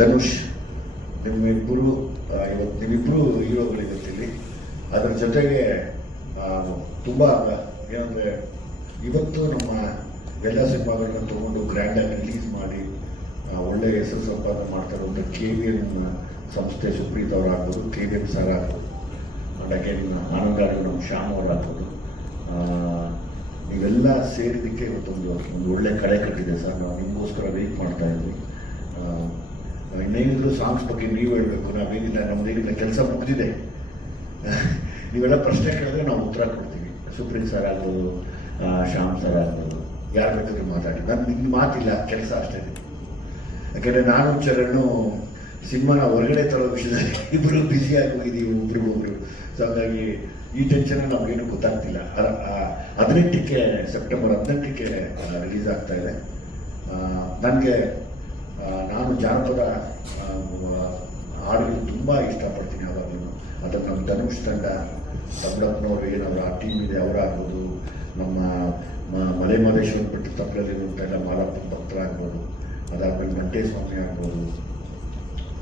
ಧನುಷ್, ನಿಮ್ಮಿಬ್ಬರು ಇವತ್ತು ನಿಮ್ಮಿಬ್ಬರು ಹೀರೋಗಳಿಗತ್ತಿಲ್ಲಿ. ಅದರ ಜೊತೆಗೆ ತುಂಬ ಏನಂದರೆ ಇವತ್ತು ನಮ್ಮ ಎಲ್ಲ ಸಿನಿಮಾಗಳನ್ನ ತೊಗೊಂಡು ಗ್ರ್ಯಾಂಡಾಗಿ ರಿಲೀಸ್ ಮಾಡಿ ಒಳ್ಳೆ ಹೆಸರು ಸಂಪಾದನೆ ಮಾಡ್ತಾ ಇರುವಂಥ KVN ಸಂಸ್ಥೆ ಸುಪ್ರೀತ್ ಅವರಾಗ್ಬೋದು, KVN ಸರ್ ಆಗ್ಬೋದು, ಅಂಡ್ ಅಗೇನ್ ಆನಂದಾಡು ನಮ್ಮ ಶ್ಯಾಮ್ ಅವರಾಗ್ಬೋದು, ನೀವೆಲ್ಲ ಸೇರಿದ್ದಕ್ಕೆ ಇವತ್ತೊಂದು ಒಳ್ಳೆ ಕಳೆ ಕಟ್ಟಿದೆ ಸರ್. ನಾವು ನಿಮಗೋಸ್ಕರ ವೆಯ್ಟ್ ಮಾಡ್ತಾ ಇದ್ವಿ. ಇನ್ನೇನಿದ್ರು ಸಾಂಗ್ಸ್ ಬಗ್ಗೆ ನೀವು ಹೇಳಬೇಕು, ನಾವೇನಿಲ್ಲ, ನಮ್ದೇನಿಲ್ಲ, ಕೆಲಸ ಮುಗಿದಿದೆ. ನೀವೆಲ್ಲ ಪ್ರಶ್ನೆ ಕೇಳಿದ್ರೆ ನಾವು ಉತ್ತರ ಕೊಡ್ತೀವಿ. ಸುಪ್ರೀತ್ ಸರ್ ಆಗ್ಬೋದು, ಶ್ಯಾಮ್ ಸರ್ ಆಗ್ಬೋದು, ಯಾರು ಬೇಕಾದ್ರೂ ಮಾತಾಡಿ. ನಾನು ನಿಮ್ಗೆ ಮಾತಿಲ್ಲ, ಕೆಲಸ ಅಷ್ಟೇ. ಯಾಕೆಂದರೆ ನಾನು ಚರಣು ಸಿನಿಮಾನ ಹೊರಗಡೆ ತರೋ ವಿಷಯದಲ್ಲಿ ಇಬ್ಬರು ಬ್ಯುಸಿಯಾಗಿ ಹೋಗಿದ್ದೀವಿ ಒಬ್ರಿಗೊಬ್ರು. ಸೊ ಹಾಗಾಗಿ ಈ ಟೆನ್ಷನ್ ನಮಗೇನು ಗೊತ್ತಾಗ್ತಿಲ್ಲ. 18ಕ್ಕೆ ಸೆಪ್ಟೆಂಬರ್ 18ಕ್ಕೆ ರಿಲೀಸ್ ಆಗ್ತಾ ಇದೆ. ನನಗೆ ನಾನು ಜಾನಪದ ಹಾಡುಗಳು ತುಂಬ ಇಷ್ಟಪಡ್ತೀನಿ ಯಾವಾಗಲೂ. ಅದನ್ನು ನಮ್ಮ ಧನುಷ್ ತಂಡ, ತಮಿಳಪ್ಪನವ್ರು ಏನವರ ಆ ಟೀಮ್ ಇದೆ ಅವರಾಗ್ಬೋದು, ನಮ್ಮ ಮಲೆ ಮಹದೇಶ್ವರ ಬಿಟ್ಟು ತಪ್ಪಲಲ್ಲಿರುವಂಥ ಎಲ್ಲ ಮಾಲಪ್ಪ ಭಕ್ತರಾಗ್ಬೋದು, ಅದಾದಮೇಲೆ ಮಂಟೇಸ್ವಾಮಿ ಆಗ್ಬೋದು,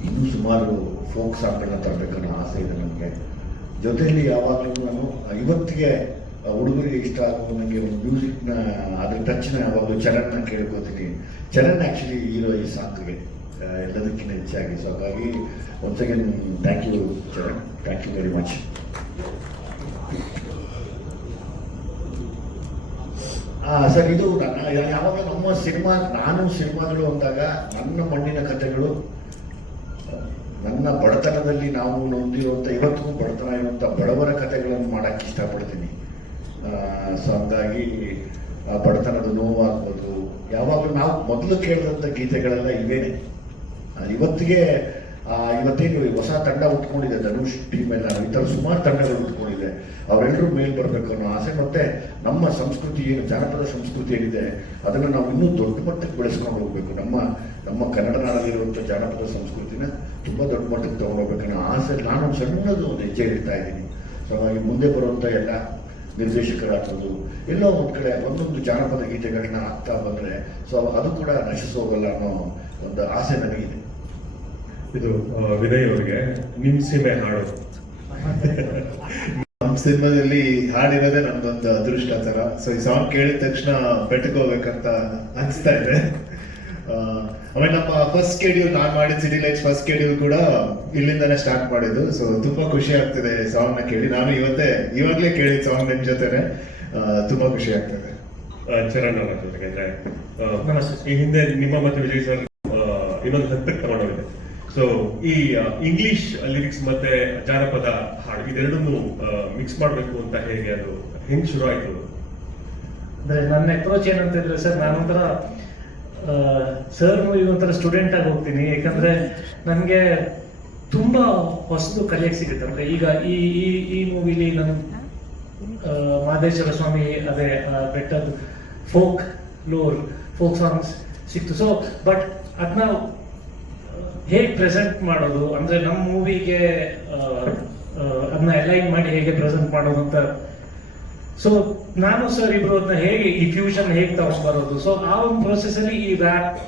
ಇನ್ನೂ ಸುಮಾರು ಫೋಕ್ ಸಾಂಗ್ಗಳನ್ನ ತರಬೇಕನ್ನೋ ಆಸೆ ಇದೆ ನನಗೆ. ಜೊತೆಯಲ್ಲಿ ಯಾವಾಗಲೂ ನಾನು ಇವತ್ತಿಗೆ ಹುಡುಗರಿಗೆ ಇಷ್ಟ ಆಗೋ ನನಗೆ ಒಂದು ಮ್ಯೂಸಿಕ್ನ ಅದ್ರ ಟಚ್ನ ಯಾವಾಗಲೂ ಚರಣ್ನ ಕೇಳ್ಕೊತೀನಿ. ಚರಣ್ ಆ್ಯಕ್ಚುಲಿ ಹೀರೋ ಈ ಸಾಂಗ್ಗೆ ಎಲ್ಲದಕ್ಕಿಂತ ಹೆಚ್ಚಾಗಿ. ಸೊ ಹಾಗಾಗಿ once again thank you Charan, thank you very much. Sir, ಇದು ಯಾವಾಗ ನಮ್ಮ ಸಿನಿಮಾಗಳು ಅಂದಾಗ ನನ್ನ ಮಣ್ಣಿನ ಕಥೆಗಳು, ನನ್ನ ಬಡತನದಲ್ಲಿ ನಾವು ನೊಂದಿರುವಂಥ, ಇವತ್ತಿಗೂ ಬಡತನ ಇರುವಂಥ ಬಡವರ ಕಥೆಗಳನ್ನು ಮಾಡೋಕ್ಕೆ ಇಷ್ಟಪಡ್ತೀನಿ. ಸೊ ಹಂಗಾಗಿ ಬಡತನದ ನೋವಾಗ್ಬೋದು, ಯಾವಾಗಲೂ ನಾವು ಮೊದಲು ಕೇಳಿದಂಥ ಗೀತೆಗಳೆಲ್ಲ ಇವೇನೆ. ಇವತ್ತೇನು ಹೊಸ ತಂಡ ಉಟ್ಕೊಂಡಿದೆ ಧನುಷ್ ಟೀಮ್ ಎಲ್ಲ, ಈ ಥರ ಸುಮಾರು ತಂಡಗಳು ಉಟ್ಕೊಂಡಿದೆ. ಅವರೆಲ್ಲರೂ ಮೇಲ್ ಬರಬೇಕು ಅನ್ನೋ ಆಸೆ. ಮತ್ತೆ ನಮ್ಮ ಸಂಸ್ಕೃತಿ ಏನು, ಜಾನಪದ ಸಂಸ್ಕೃತಿ ಏನಿದೆ, ಅದನ್ನು ನಾವು ಇನ್ನೂ ದೊಡ್ಡ ಮಟ್ಟಕ್ಕೆ ಬೆಳೆಸ್ಕೊಂಡು ಹೋಗ್ಬೇಕು. ನಮ್ಮ ಕನ್ನಡ ನಾಡಲ್ಲಿರುವಂಥ ಜಾನಪದ ಸಂಸ್ಕೃತಿನ ತುಂಬ ದೊಡ್ಡ ಮಟ್ಟಕ್ಕೆ ತೊಗೊಂಡೋಗ್ಬೇಕನ್ನೋ ಆಸೆ ನಾನು ಸಣ್ಣದು ಒಂದು ಹೆಜ್ಜೆ ಇಡ್ತಾ ಇದ್ದೀನಿ. ಸೊ ಹಾಗಾಗಿ ಮುಂದೆ ಬರುವಂಥ ಎಲ್ಲ ನಿರ್ದೇಶಕರಾಗ್ಬೋದು, ಎಲ್ಲೋ ಒಂದು ಕಡೆ ಒಂದೊಂದು ಜಾನಪದ ಗೀತೆಗಳನ್ನ ಆಗ್ತಾ ಬಂದರೆ ಸೊ ಅದು ಕೂಡ ನಶಿಸೋಗಲ್ಲ ಅನ್ನೋ ಒಂದು ಆಸೆ ನನಗಿದೆ. ಇದು ವಿನಯ್ ಅವರಿಗೆ ನಿಮ್ ಸಿನಿಮೆ ಹಾಡು, ನಮ್ಮ ಸಿನಿಮಾದಲ್ಲಿ ಹಾಡಿರೋದೇ ನಮ್ದೊಂದು ಅದೃಷ್ಟ ತರ. ಸೊ ಈ ಸಾಂಗ್ ಕೇಳಿದ ತಕ್ಷಣ ಬೆಟ್ಟಕೋಗ್ಬೇಕಂತ ಅನಿಸ್ತಾ ಇದೆ. ಆಮೇಲೆ ನಮ್ಮ ಫಸ್ಟ್ ಸ್ಕೆಡ್ಯೂಲ್ ನಾನು ಮಾಡಿದ ಸಿಟಿ ಲೈಟ್ಸ್ ಫಸ್ಟ್ ಸ್ಕೆಡ್ಯೂಲ್ ಕೂಡ ಇಲ್ಲಿಂದಾನೆ ಸ್ಟಾರ್ಟ್ ಮಾಡಿದ್ದು. ಸೊ ತುಂಬಾ ಖುಷಿ ಆಗ್ತಿದೆ ಸಾಂಗ್ ನ ಕೇಳಿ. ನಾನು ಇವಾಗ್ಲೇ ಕೇಳಿದ ಸಾಂಗ್ ನಿಮ್ ಜೊತೆನೆ ತುಂಬಾ ಖುಷಿ ಆಗ್ತದೆ. ಚರಣ್ ಅವರ ಜೊತೆಗೆ ಈ ಹಿಂದೆ ನಿಮ್ಮ ಮತ್ತೆ ವಿಜಯ್ ಸರ್ ಇನ್ನೊಂದು ಹಂತಕ್ಕೆ ತಗೊಂಡೋಗಿದೆ. ಸೊ ಈ ಇಂಗ್ಲಿಷ್ ಲಿರಿಕ್ಸ್ ಮತ್ತೆ ಜಾನಪದ ಹಾಡು ಇದೆರಡನ್ನು ಮಿಕ್ಸ್ ಮಾಡಬೇಕು ಅಂತ ಹೇಗೆ ಅದು ಹೆಂಗ್ ಶುರು ಆಯ್ತು? ಅಂದ್ರೆ ನನ್ನ ಅಪ್ರೋಚ್ ಏನಂತಿದ್ರೆ ಸರ್, ನಾನೊಂಥರ ಸರ್ ಮೂವಿ ಒಂಥರ ಸ್ಟೂಡೆಂಟ್ ಆಗಿ ಹೋಗ್ತೀನಿ. ಯಾಕಂದ್ರೆ ನನಗೆ ತುಂಬಾ ಹೊಸದು ಕಲಿಯಕ್ಕೆ ಸಿಗುತ್ತೆ. ಅಂದ್ರೆ ಈಗ ಈ ಮೂವಿಲಿ ನಾನು ಮಹದೇಶ್ವರ ಸ್ವಾಮಿ ಅದೇ ಬೆಟ್ಟದ ಫೋಕ್ ಸಾಂಗ್ಸ್ ಸಿಕ್ತು. ಸೊ ಬಟ್ ಅದನ್ನ ಹೇಗೆ ಪ್ರೆಸೆಂಟ್ ಮಾಡೋದು, ಅಂದ್ರೆ ನಮ್ಮ ಮೂವಿಗೆ ಅದನ್ನ ಅಲೈನ್ ಮಾಡಿ ಹೇಗೆ ಪ್ರೆಸೆಂಟ್ ಮಾಡೋದು ಅಂತ. ಸೊ ನಾನು ಸರ್ ಇಬ್ರು ಅದನ್ನ ಹೇಗೆ ಈ ಫ್ಯೂಷನ್ ಹೇಗೆ ತಗೊಂಡ್ಬರೋದು. ಸೊ ಆ ಒಂದು ಪ್ರೊಸೆಸ್ ಅಲ್ಲಿ ಈ ರ್ಯಾಪ್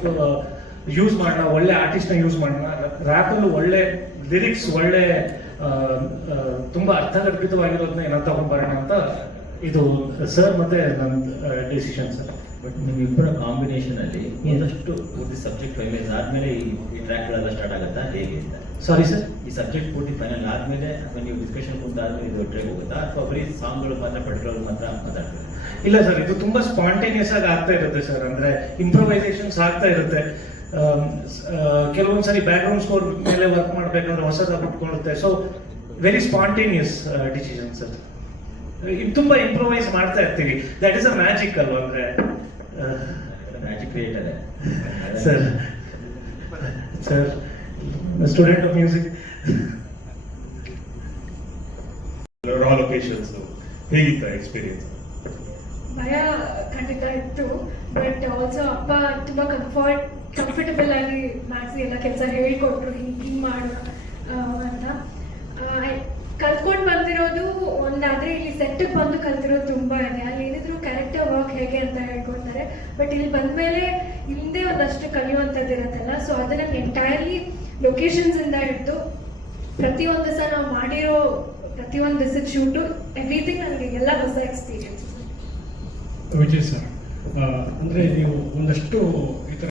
ಯೂಸ್ ಮಾಡೋಣ, ಒಳ್ಳೆ ಆರ್ಟಿಸ್ಟ್ ನ ಯೂಸ್ ಮಾಡೋಣ, ರ್ಯಾಪ್ ಅಲ್ಲೂ ಒಳ್ಳೆ ಲಿರಿಕ್ಸ್, ಒಳ್ಳೆ ತುಂಬಾ ಅರ್ಥಗರ್ಭಿತವಾಗಿರೋದನ್ನ ಏನೋ ತಗೊಂಡ್ಬರೋಣ ಅಂತ ಇದು ಸರ್ ಮತ್ತೆ ನನ್ನ ಡಿಸಿಷನ್ ಸರ್. ಬಟ್ ನಿಮ್ಮಿಬ್ಬರ ಕಾಂಬಿನೇಷನ್ ಅಲ್ಲಿ ಒಂದಷ್ಟು ಪೂರ್ತಿ ಸಬ್ಜೆಕ್ಟ್ ಫೈನಲೈಸ್ ಆದ್ಮೇಲೆ ಈ ಟ್ರ್ಯಾಕ್ ಗಳೆಲ್ಲ ಸ್ಟಾರ್ಟ್ ಆಗುತ್ತಾ ಹೇಗೆ ಅಂತ? ಸಾರಿ ಸರ್, ಈ ಸಬ್ಜೆಕ್ಟ್ ಪೂರ್ತಿ ಫೈನಲ್ ಆದ್ಮೇಲೆ ಅಥವಾ ನೀವು ಡಿಸ್ಕಷನ್ ಕುಂತಾದ್ಮೇಲೆ ಇದು ಟ್ರ್ಯಾಕ್ ಹೋಗುತ್ತಾ ಅಥವಾ ಬರೀ ಸಾಂಗ್ಗಳು ಮಾತ್ರ ಪರ್ಟಿಕ್ಯುಲರ್ ಮಾತ್ರ ಮಾತಾಡ್ತಾರೆ? ಇಲ್ಲ ಸರ್, ಇದು ತುಂಬಾ ಸ್ಪಾಂಟೇನಿಯಸ್ ಆಗಿ ಆಗ್ತಾ ಇರುತ್ತೆ ಸರ್. ಅಂದ್ರೆ ಇಂಪ್ರೊವೈಸೇಷನ್ಸ್ ಆಗ್ತಾ ಇರುತ್ತೆ. ಕೆಲವೊಂದ್ಸರಿ ಬ್ಯಾಕ್ ಗ್ರೌಂಡ್ ಸ್ಕೋರ್ ಮೇಲೆ ವರ್ಕ್ ಮಾಡ್ಬೇಕಂದ್ರೆ ಹೊಸದಾಗಿ ಬಿಟ್ಕೊಳ್ಳುತ್ತೆ. So very spontaneous decision sir. ತುಂಬಾ ಇಂಪ್ರೊವೈಸ್ ಮಾಡ್ತಾ ಇರ್ತೀವಿ. ದಟ್ ಇಸ್ ಅ ಮ್ಯಾಜಿಕ್ ಅಲ್ವಾ? ಅಂದ್ರೆ ಮ್ಯಾಜಿಕ್ ಕ್ರಿಯೇಟ್ ಅದೇ sir student of music. Raw locations ಹೇಗಿತ್ತ ಎಕ್ಸ್ಪೀರಿಯನ್ಸ್? ಭಯ ಖಂಡಿತ ಇತ್ತು, ಬಟ್ ಆಲ್ಸೋ ಅಪ್ಪ ತುಂಬಾ ಕಂಫರ್ಟಬಲ್ ಆಗಿ ಮ್ಯಾಕ್ಸಿ ಎಲ್ಲ ಕೆಲಸ ಹೇಳ್ಕೊಟ್ರು, ಹಿಂಗ್ ಮಾಡು ಅಂತ. ಕಲ್ತ್ಕೊಂಡು ಬಂದಿರೋದು ಒಂದಾದ್ರೆ ಇಲ್ಲಿ ಸೆಟ್ಗೆ ಬಂದು ಕಲ್ತಿರೋದು ತುಂಬಾ ಇದೆ. ಅಲ್ಲಿ ಏನಿದ್ರು ಕ್ಯಾರೆಕ್ಟರ್ ವರ್ಕ್ ಹೇಗೆ ಅಂತ ಹೇಳ್ಕೊಡ್ತಾರೆ, ಬಟ್ ಇಲ್ಲಿ ಬಂದ್ಮೇಲೆ ಹಿಂದೆ ಒಂದಷ್ಟು ಕಲಿಯುವಂಥದ್ದು ಇರುತ್ತಲ್ಲ. ಸೊ ಅದನ್ನ ಎಂಟೈರ್ಲಿ ಲೊಕೇಶನ್ಸ್ ಇಂದ ಹಿಡಿದು ಪ್ರತಿಯೊಂದು ದಿವಸ ನಾವು ಮಾಡಿರೋ ಪ್ರತಿಯೊಂದು ದಿವಸದ ಶೂಟು ಎವ್ರಿಥಿಂಗ್ ನನಗೆ ಎಲ್ಲ ಹೊಸ ಎಕ್ಸ್ಪೀರಿಯನ್ಸ್. ವಿಜಯ್ ಸರ್, ಅಂದರೆ ನೀವು ಒಂದಷ್ಟು ಈ ಥರ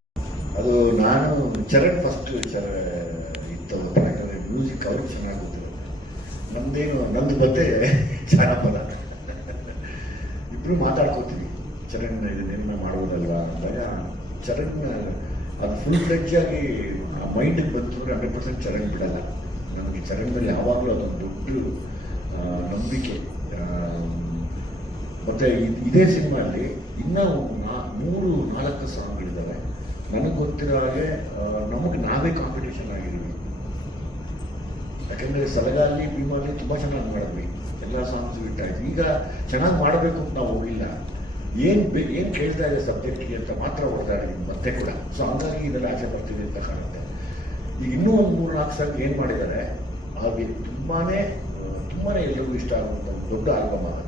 ಅದು ನಾನು ಚರಣ್ ಫಸ್ಟ್ ಇತ್ತು, ಯಾಕಂದರೆ ಮ್ಯೂಸಿಕ್ ಅವ್ರಿಗೆ ಚೆನ್ನಾಗಿ ಗೊತ್ತಿರುತ್ತೆ. ನಂದು ಮತ್ತೆ ಜಾನಪದ ಇಬ್ಬರು ಮಾತಾಡ್ಕೋತೀವಿ. ಚರಣ್ ಇದನ್ನೇನ ಮಾಡುವುದಲ್ವ ಅಂದಾಗ ಚರಣ್ ಅದು ಫುಲ್ ಫ್ಲೆಡ್ಜ್ ಆಗಿ ಮೈಂಡಿಗೆ ಬಂತು ಅಂದರೆ 100% ಚರಣ್ ಬಿಡಲ್ಲ. ನನಗೆ ಚರಣದಲ್ಲಿ ಯಾವಾಗಲೂ ಅದೊಂದು ದೊಡ್ಡ ನಂಬಿಕೆ. ಮತ್ತು ಇದೇ ಸಿನಿಮಾಲ್ಲಿ ಇನ್ನೂ 3-4 ಸಾಂಗ್ಗಳಿದ್ದಾವೆ. ನನಗೆ ಗೊತ್ತಿರೋ ಹಾಗೆ ನಮಗೆ ನಾವೇ ಕಾಂಪಿಟೇಷನ್ ಆಗಿದ್ದೀವಿ. ಯಾಕೆಂದರೆ ಸಲಗಾಲಿ ಭೀಮಲ್ಲಿ ತುಂಬ ಚೆನ್ನಾಗಿ ಮಾಡಿದ್ವಿ, ಎಲ್ಲ ಸಾಂಗ್ಸ್ ಬಿಟ್ಟಾಯ್ತು. ಈಗ ಚೆನ್ನಾಗಿ ಮಾಡಬೇಕು ಅಂತ ನಾವು ಹೋಗಿಲ್ಲ, ಏನು ಕೇಳ್ತಾ ಇದೆ ಸಬ್ಜೆಕ್ಟಿಗೆ ಅಂತ ಮಾತ್ರ ಹೊಡ್ತಾ ಇದ್ದೀವಿ ಮತ್ತೆ ಕೂಡ. ಸೊ ಹಂಗಾಗಿ ಇದೆಲ್ಲ ಆಚೆ ಬರ್ತಿದೆ ಅಂತ ಕಾಣುತ್ತೆ. ಈಗ ಇನ್ನೂ ಒಂದು 3-4 ಸಾಂಗ್ ಏನು ಮಾಡಿದ್ದಾರೆ, ಹಾಗೆ ತುಂಬಾ ಎಲ್ಲರಿಗೂ ಇಷ್ಟ ಆಗುವಂಥ ಒಂದು ದೊಡ್ಡ ಆಲ್ಬಮ್ ಆಗುತ್ತೆ.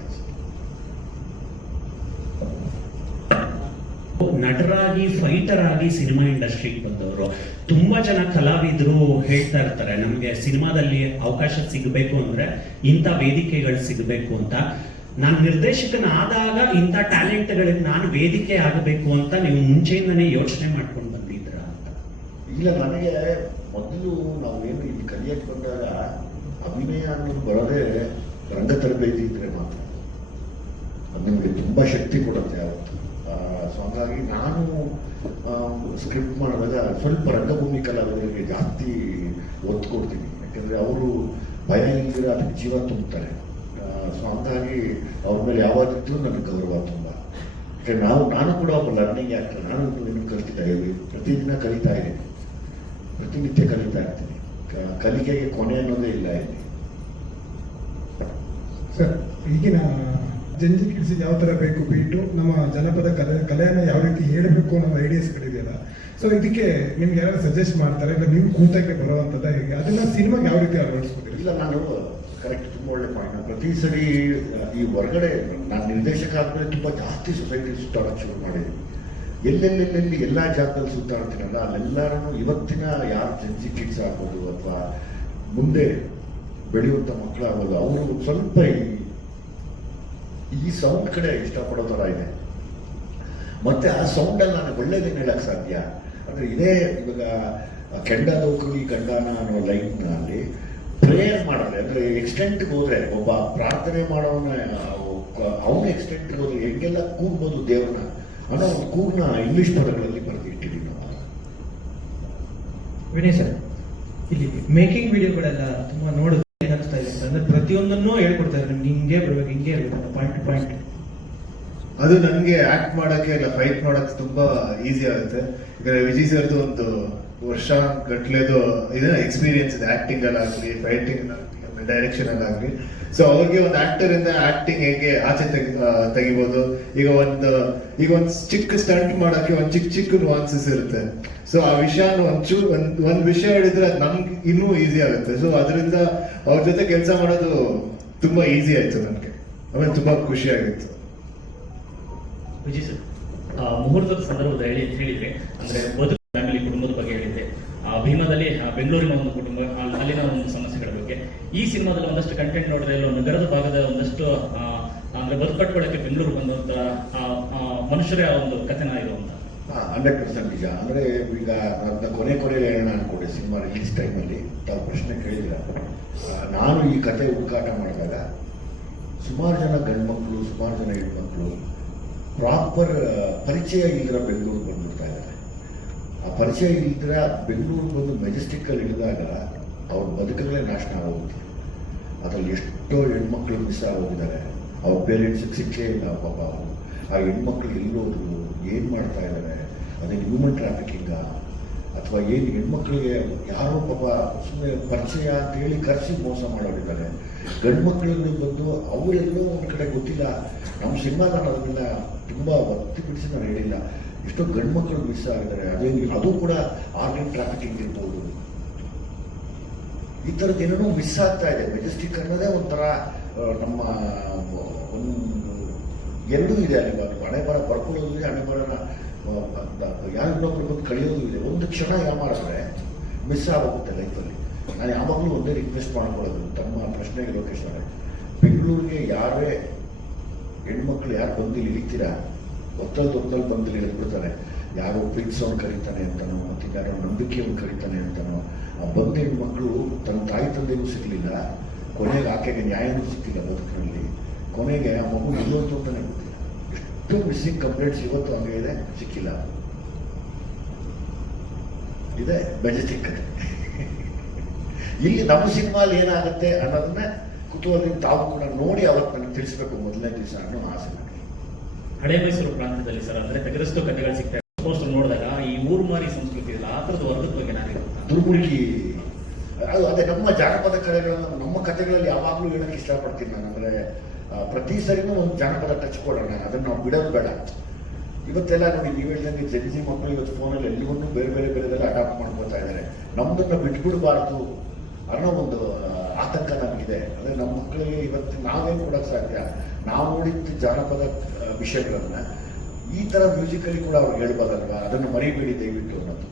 ನಟರಾಗಿ ಫೈಟರ್ ಆಗಿ ಸಿನಿಮಾ ಇಂಡಸ್ಟ್ರಿಗೆ ಬಂದವರು ತುಂಬಾ ಜನ ಕಲಾವಿದರು ಹೇಳ್ತಾ ಇರ್ತಾರೆ, ನಮಗೆ ಸಿನಿಮಾದಲ್ಲಿ ಅವಕಾಶ ಸಿಗಬೇಕು ಅಂದ್ರೆ ಇಂಥ ವೇದಿಕೆಗಳು ಸಿಗಬೇಕು ಅಂತ. ನಾನು ನಿರ್ದೇಶಕನಾದಾಗ ಇಂಥ ಟ್ಯಾಲೆಂಟ್ಗಳಿಗೆ ನಾನು ವೇದಿಕೆ ಆಗಬೇಕು ಅಂತ ನೀವು ಮುಂಚೆಯಿಂದನೇ ಯೋಚನೆ ಮಾಡ್ಕೊಂಡು ಬಂದಿದ್ರ ಅಂತ? ಇಲ್ಲ, ನನಗೆ ಮೊದಲು ನಾವೇನು ಇಲ್ಲಿ ಕಲಿಯಕ್ಕೆ ಬಂದಾಗ ಅಭಿನಯ ಅನ್ನೋದು ಬರೋದೇ ರಂಗ ತರಬೇತಿ ಇದ್ರೆ ಮಾತ್ರ. ಅದು ನಿಮಗೆ ತುಂಬ ಶಕ್ತಿ ಕೊಡುತ್ತೆ ಯಾವತ್ತು. ಸೊ ಹಂಗಾಗಿ ನಾನು ಸ್ಕ್ರಿಪ್ಟ್ ಮಾಡಿದಾಗ ಸ್ವಲ್ಪ ರಂಗಭೂಮಿ ಕಲಾವಿದರಿಗೆ ಜಾಸ್ತಿ ಒತ್ತು ಕೊಡ್ತೀನಿ. ಯಾಕೆಂದರೆ ಅವರು ಭಯ ಇಲ್ದಿರ ಅದಕ್ಕೆ ಜೀವ ತುಂಬ್ತಾರೆ. ಸೊ ಹಂಗಾಗಿ ಅವ್ರ ಮೇಲೆ ಯಾವಾಗಿದ್ರೂ ನನಗೆ ಗೌರವ ತುಂಬ. ಯಾಕೆಂದರೆ ನಾನು ಕೂಡ ಒಬ್ಬ ಲರ್ನಿಂಗ್ ಆ್ಯಕ್ಟರ್. ನಾನು ಇನ್ನೂ ಕಲಿತಾ ಇದ್ದೀನಿ, ಪ್ರತಿದಿನ ಕಲಿತಾ ಇದ್ದೀನಿ, ಪ್ರತಿನಿತ್ಯ ಕಲಿತಾ ಇರ್ತೀನಿ. ಕಲಿಕೆಗೆ ಕೊನೆ ಅನ್ನೋದೇ ಇಲ್ಲ ಇಲ್ಲಿ. ಸರ್, ಈಗಿನ ಜಂಜಿ ಕಿಡ್ಸಿಗೆ ಯಾವ ಥರ ಬೇಕು ಬೀಟು, ನಮ್ಮ ಜನಪದ ಕಲೆಯನ್ನು ಯಾವ ರೀತಿ ಹೇಳಬೇಕು ಅನ್ನೋ ಐಡಿಯಾಸ್ಗಳಿದೆಯಲ್ಲ, ಸೊ ಇದಕ್ಕೆ ನಿಮ್ಗೆ ಯಾರು ಸಜೆಸ್ಟ್ ಮಾಡ್ತಾರೆ, ಇಲ್ಲ ನೀವು ಕೂತಾಗೆ ಬರುವಂಥದ್ದು ಹೇಗೆ, ಅದನ್ನ ಸಿನಿಮಾಗೆ ಯಾವ ರೀತಿ ಅಳವಡಿಸ್ಬೋದು? ಇಲ್ಲ, ನಾನು ಕರೆಕ್ಟ್, ತುಂಬ ಒಳ್ಳೆ ಪಾಯಿಂಟ್. ಪ್ರತಿ ಸರಿ ಈ ಹೊರಗಡೆ ನಾನು ನಿರ್ದೇಶಕ ಆದಮೇಲೆ ತುಂಬ ಜಾಸ್ತಿ ಸೊಸೈಟಿ ಸುತ್ತಾಡೋಕ್ಕೆ ಶುರು ಮಾಡಿದ್ದೀನಿ. ಎಲ್ಲೆಲ್ಲೆಲ್ಲಿ ಎಲ್ಲ ಜಾಗದಲ್ಲಿ ಸುತ್ತಾಡ್ತೀನಲ್ಲ, ಅಲ್ಲೆಲ್ಲರೂ ಇವತ್ತಿನ ಯಾರು ಜಂಜಿ ಕಿಡ್ಸ್ ಆಗ್ಬೋದು ಅಥವಾ ಮುಂದೆ ಬೆಳೆಯುವಂಥ ಮಕ್ಕಳಾಗ್ಬೋದು, ಅವರು ಸ್ವಲ್ಪ ಈ ಸೌಂಡ್ ಕಡೆ ಇಷ್ಟಪಡೋ ಥರ ಇದೆ. ಮತ್ತೆ ಆ ಸೌಂಡಲ್ಲಿ ನನಗೆ ಒಳ್ಳೇದೇನು ಹೇಳಕ್ಕೆ ಸಾಧ್ಯ ಅಂದರೆ, ಇದೇ ಇವಾಗ ಕೆಂಡದೋಕುಳಿ ಗಂಡನ ಅನ್ನೋ ಲೈನ್ನಲ್ಲಿ ಪ್ರೇಯರ್ ಮಾಡಿದ್ರೆ, ಅಂದರೆ ಎಕ್ಸ್ಟೆಂಟ್ಗೆ ಹೋದರೆ, ಒಬ್ಬ ಪ್ರಾರ್ಥನೆ ಮಾಡೋನ ಅವನ ಎಕ್ಸ್ಟೆಂಟ್ಗೆ ಹೋದ್ರೆ ಹೆಂಗೆಲ್ಲ ಕೂಗ್ಬೋದು ದೇವ್ರನ್ನ ಅನ್ನೋ ಒಂದು ಕೂಗ್ನ ಇಂಗ್ಲಿಷ್ ಪದಗಳಲ್ಲಿ ಬರೆದು ಇಟ್ಟಿದ್ದೀವಿ ನಾವು. ವಿನಯ್ ಸರ್, ಇಲ್ಲಿ ಮೇಕಿಂಗ್ ವಿಡಿಯೋಗಳೆಲ್ಲ ತುಂಬಾ ನೋಡಿದ್ರೆ ಏನಾಗ್ತಾ ಇದೆ ಅಂದ್ರೆ ಪ್ರತಿಯೊಂದನ್ನು ಹೇಳ್ಕೊಡ್ತಾ ಇದ್ದಾರೆ, ನಿಮ್ಗೆ ಹಿಂಗೆ ಬರ್ಬೇಕು, ಹಿಂಗೆ ಇರಬೇಕು, ಪಾಯಿಂಟ್ ಟು ಪಾಯಿಂಟ್. ಅದು ನನಗೆ ಆಕ್ಟ್ ಮಾಡಕ್ಕೆ ಇಲ್ಲ ಫೈಟ್ ಮಾಡಕ್ಕೆ ತುಂಬಾ ಈಸಿ ಆಗುತ್ತೆ. ಈಗ ವಿಜಯ್ ಸರ್ದು ಒಂದು ವರ್ಷ ಗಟ್ಲೆದು ಇದೆ ಎಕ್ಸ್ಪೀರಿಯನ್ಸ್ ಇದೆ, ಆಕ್ಟಿಂಗ್ ಅಲ್ಲಾಗ್ಲಿ, ಫೈಟಿಂಗ್ ಆಗಲಿ, ಡೈರೆಕ್ಷನ್ ಅಲ್ಲಾಗ್ಲಿ. ಸೊ ಅವ್ರಿಗೆ ಒಂದು ಆಕ್ಟರ್ ಇಂದ ಆಕ್ಟಿಂಗ್ ಹೇಗೆ ಆಚೆ ತೆಗಿಬೋದು. ಈಗ ಒಂದು ಚಿಕ್ಕ ಸ್ಟಂಟ್ ಮಾಡಕ್ಕೆ ಒಂದು ಚಿಕ್ಕ ನುವಾನ್ಸಸ್ ಇರುತ್ತೆ. ಸೊ ಆ ವಿಷಯನ ಒಂದ್ ವಿಷಯ ಹೇಳಿದ್ರೆ ಅದು ನಮ್ಗೆ ಇನ್ನೂ ಈಸಿ ಆಗುತ್ತೆ. ಸೊ ಅದರಿಂದ ಅವ್ರ ಜೊತೆ ಕೆಲಸ ಮಾಡೋದು ತುಂಬಾ ಈಸಿ ಆಯ್ತು ನನಗೆ. ಆಮೇಲೆ ತುಂಬಾ ಖುಷಿ ಆಗಿತ್ತು. ವಿಜಯ್ ಸರ್, ಮುಹೂರ್ತದ ಸಂದರ್ಭದಲ್ಲಿ ಹೇಳಿದ್ರೆ ಅಂದ್ರೆ ಬದುಕು ಫ್ಯಾಮಿಲಿ ಕುಟುಂಬದ ಬಗ್ಗೆ ಹೇಳಿದ್ರೆ, ಭೀಮಾದಲ್ಲಿ ಬೆಂಗಳೂರಿನ ಒಂದು ಕುಟುಂಬ, ಅಲ್ಲಿನ ಒಂದು ಸಮಸ್ಯೆಗಳ ಬಗ್ಗೆ, ಈ ಸಿನಿಮಾದಲ್ಲಿ ಒಂದಷ್ಟು ಕಂಟೆಂಟ್ ನೋಡಿದ್ರೆ ಇಲ್ಲ ನಗರದ ಭಾಗದ ಒಂದಷ್ಟು ಅಂದ್ರೆ ಬದುಕು ಕಟ್ಕೊಳ್ಳೋಕೆ ಬೆಂಗಳೂರು ಬಂದಂತ ಮನುಷ್ಯರೇ ಒಂದು ಕಥೆನ ಇರುವಂತ. 100% ನಿಜ. ಅಂದರೆ ಈಗ ನನ್ನ ಕೊನೆಯಲ್ಲಿ ಹೇಳೋಣ ಅನ್ಕೊಂಡೆ ಸಿನಿಮಾ ರಿಲೀಸ್ ಟೈಮಲ್ಲಿ, ತಾವು ಪ್ರಶ್ನೆ ಕೇಳಿದಿರ. ನಾನು ಈ ಕತೆ ಹುಡುಕಾಟ ಮಾಡಿದಾಗ ಸುಮಾರು ಜನ ಗಂಡು ಮಕ್ಕಳು, ಸುಮಾರು ಜನ ಹೆಣ್ಮಕ್ಳು ಪ್ರಾಪರ್ ಪರಿಚಯ ಇಲ್ಲದ ಬೆಂಗಳೂರಿಗೆ ಬಂದ್ಬಿಡ್ತಾ ಇದ್ದಾರೆ. ಆ ಪರಿಚಯ ಇಲ್ಲದ್ರೆ ಬೆಂಗಳೂರು ಬಂದು ಮೆಜೆಸ್ಟಿಕ್ಕಲ್ಲಿ ಇಳಿದಾಗ ಅವ್ರ ಬದುಕಲ್ಲೇ ನಾಶ ಆಗೋಗುತ್ತೆ. ಅದರಲ್ಲಿ ಎಷ್ಟೋ ಹೆಣ್ಮಕ್ಳು ಮಿಸ್ ಆಗೋಗಿದ್ದಾರೆ. ಅವ್ರ ಪೇರೆಂಟ್ಸಿಗೆ ಸಿಕ್ಕೇ ಇಲ್ಲ ಪಾಪ. ಅವರು ಆ ಹೆಣ್ಮಕ್ಳು ಎಲ್ಲೋದ್ರು, ಏನು ಮಾಡ್ತಾ ಇದ್ದಾರೆ, ಅದೇನು ಹ್ಯೂಮನ್ ಟ್ರಾಫಿಕಿಂಗ ಅಥವಾ ಏನು ಹೆಣ್ಮಕ್ಳಿಗೆ ಯಾರೋ ಪಾಪ ಸುಮ್ಮನೆ ಪರಿಚಯ ಅಂತೇಳಿ ಕರೆಸಿ ಮೋಸ ಮಾಡೋರಿದ್ದಾರೆ. ಗಂಡು ಮಕ್ಕಳಿಗೆ ಬಂದು ಅವರೆಲ್ಲೋ ಒಂದು ಕಡೆ ಗೊತ್ತಿಲ್ಲ. ನಮ್ಮ ಸಿನಿಮಾದಲ್ಲಿ ಅದನ್ನೆಲ್ಲ ತುಂಬ ಒತ್ತಿ ಬಿಡಿಸಿ ನಾನು ಹೇಳಿಲ್ಲ. ಎಷ್ಟೋ ಗಂಡು ಮಕ್ಕಳು ಮಿಸ್ ಆಗಿದ್ದಾರೆ. ಅದು ಕೂಡ ಆರ್ಗನ್ ಟ್ರಾಫಿಕಿಂಗ್ ಇರ್ಬೋದು. ಈ ಥರದ್ದು ಏನೇನೋ ಮಿಸ್ ಆಗ್ತಾ ಇದೆ. ಮೆಜೆಸ್ಟಿಕ್ ಅನ್ನೋದೇ ಒಂಥರ ನಮ್ಮ ಒಂದು ಎರಡೂ ಇದೆ ಅಲ್ಲಿ. ಹಣೆ ಬರ ಬರ್ಕೊಳ್ಳೋದು ಇದೆ, ಹಣೆ ಬರನ ಯಾರು ಇನ್ನೊಬ್ರು ಬಂದು ಕಳಿಯೋದು ಇದೆ. ಒಂದು ಕ್ಷಣ ಮಾಡಿದ್ರೆ ಮಿಸ್ ಆಗೋಗುತ್ತೆ ಲೈಫಲ್ಲಿ. ನಾನು ಯಾವಾಗಲೂ ಒಂದೇ ರಿಕ್ವೆಸ್ಟ್ ಮಾಡ್ಕೊಳ್ಳೋದು ತಮ್ಮ ಪ್ರಶ್ನೆಗೆ ಲೋಕೇಶ್ ಅವರೇ, ಬೆಂಗಳೂರಿಗೆ ಯಾರೇ ಹೆಣ್ಮಕ್ಳು ಯಾರು ಬಂದು ಇಳಿತೀರಾ, ಒತ್ತಲ್ಲಿ ಬಂದು ಇಳಿದ್ಬಿಡ್ತಾರೆ. ಯಾರೋ ಪ್ರೀತಿಸೋನು ಕರೀತಾನೆ ಅಂತನೋ, ಮತ್ತು ಯಾರೋ ನಂಬಿಕೆಯನ್ನು ಕರೀತಾನೆ ಅಂತನೋ, ಆ ಬಂದ ಹೆಣ್ಮಕ್ಳು ತನ್ನ ತಾಯಿ ತಂದೆಗೂ ಸಿಗಲಿಲ್ಲ, ಕೊನೆಗೆ ಆಕೆಗೆ ನ್ಯಾಯನೂ ಸಿಕ್ಕಿಲ್ಲ ಬದುಕಿನಲ್ಲಿ, ಕೊನೆಗೆ ಆ ಮಗು ಎಲ್ಲೋಯ್ತು ಅಂತಾನೆ ಗೊತ್ತಿಲ್ಲ. ಎಷ್ಟು ಮಿಸ್ಸಿಂಗ್ ಕಂಪ್ಲೇಂಟ್ಸ್ ಇವತ್ತು ಹಂಗೆ ಇದೆ, ಸಿಕ್ಕಿಲ್ಲ. ಇದೆ ಮೆಜೆಸ್ಟಿಕ್ ಕತೆ. ಇಲ್ಲಿ ನಮ್ಮ ಸಿನಿಮಾಲಿ ಏನಾಗುತ್ತೆ ಅನ್ನೋದನ್ನ ಕುತೂಹಲದಿಂದ ತಾವು ಕೂಡ ನೋಡಿ ಅವತ್ತು ನನಗೆ ತಿಳಿಸ್ಬೇಕು ಮೊದಲನೇ ದಿವಸ ಅನ್ನೋ ಆಸೆ ನನಗೆ. ಹಳೆ ಮೈಸೂರು ಪ್ರಾಂತ್ಯದಲ್ಲಿ ಸರ್ ಅಂದ್ರೆ ತೆಗೆದಷ್ಟು ಕಥೆಗಳು ಸಿಗ್ತವೆ. ಪೋಸ್ಟ್ ನೋಡಿದಾಗ ಈ ಊರು ಮಾರಿ ಸಂಸ್ಕೃತಿ ಇಲ್ಲ, ಆ ಥರದ ವರ್ಗದ ಬಗ್ಗೆ ನಾನು ದುರ್ಮುಖಿ ಅದು ಅದೇ ನಮ್ಮ ಜಾನಪದ ಕಲೆಗಳನ್ನು ನಮ್ಮ ಕಥೆಗಳಲ್ಲಿ ಯಾವಾಗಲೂ ಹೇಳಕ್ಕೆ ಇಷ್ಟಪಡ್ತೀನಿ ನಾನು. ಅಂದರೆ ಪ್ರತಿ ಸರಿನೂ ಒಂದು ಜಾನಪದ ಟಚ್ ಕೊಡೋಣ, ಅದನ್ನು ನಾವು ಬಿಡೋದು ಬೇಡ. ಇವತ್ತೆಲ್ಲ ನೋಡಿ ನೀವು ಹೇಳಿದಂಗೆ ಜನ್ಜಿ ಮಕ್ಕಳು ಇವತ್ತು ಫೋನಲ್ಲಿ ಎಲ್ಲವನ್ನೂ ಬೇರೆ ಬೇರೆದೆಲ್ಲ ಅಡಾಪ್ಟ್ ಮಾಡ್ಕೋತಾ ಇದ್ದಾರೆ. ನಮ್ಮದನ್ನು ಬಿಟ್ಬಿಡಬಾರ್ದು ಅನ್ನೋ ಒಂದು ಆತಂಕ ನಮಗಿದೆ. ಅಂದರೆ ನಮ್ಮ ಮಕ್ಕಳಿಗೆ ಇವತ್ತು ನಾವೇನು ಕೊಡೋಕ್ಕೆ ಸಾಧ್ಯ, ನಾವು ನೋಡಿದ ಜಾನಪದ ವಿಷಯಗಳನ್ನ ಈ ಥರ ಮ್ಯೂಸಿಕಲ್ಲಿ ಕೂಡ ಅವ್ರು ಹೇಳ್ಬೋದಲ್ವಾ, ಅದನ್ನು ಮರಿಬೇಡಿ ದಯವಿಟ್ಟು ಅನ್ನೋದು.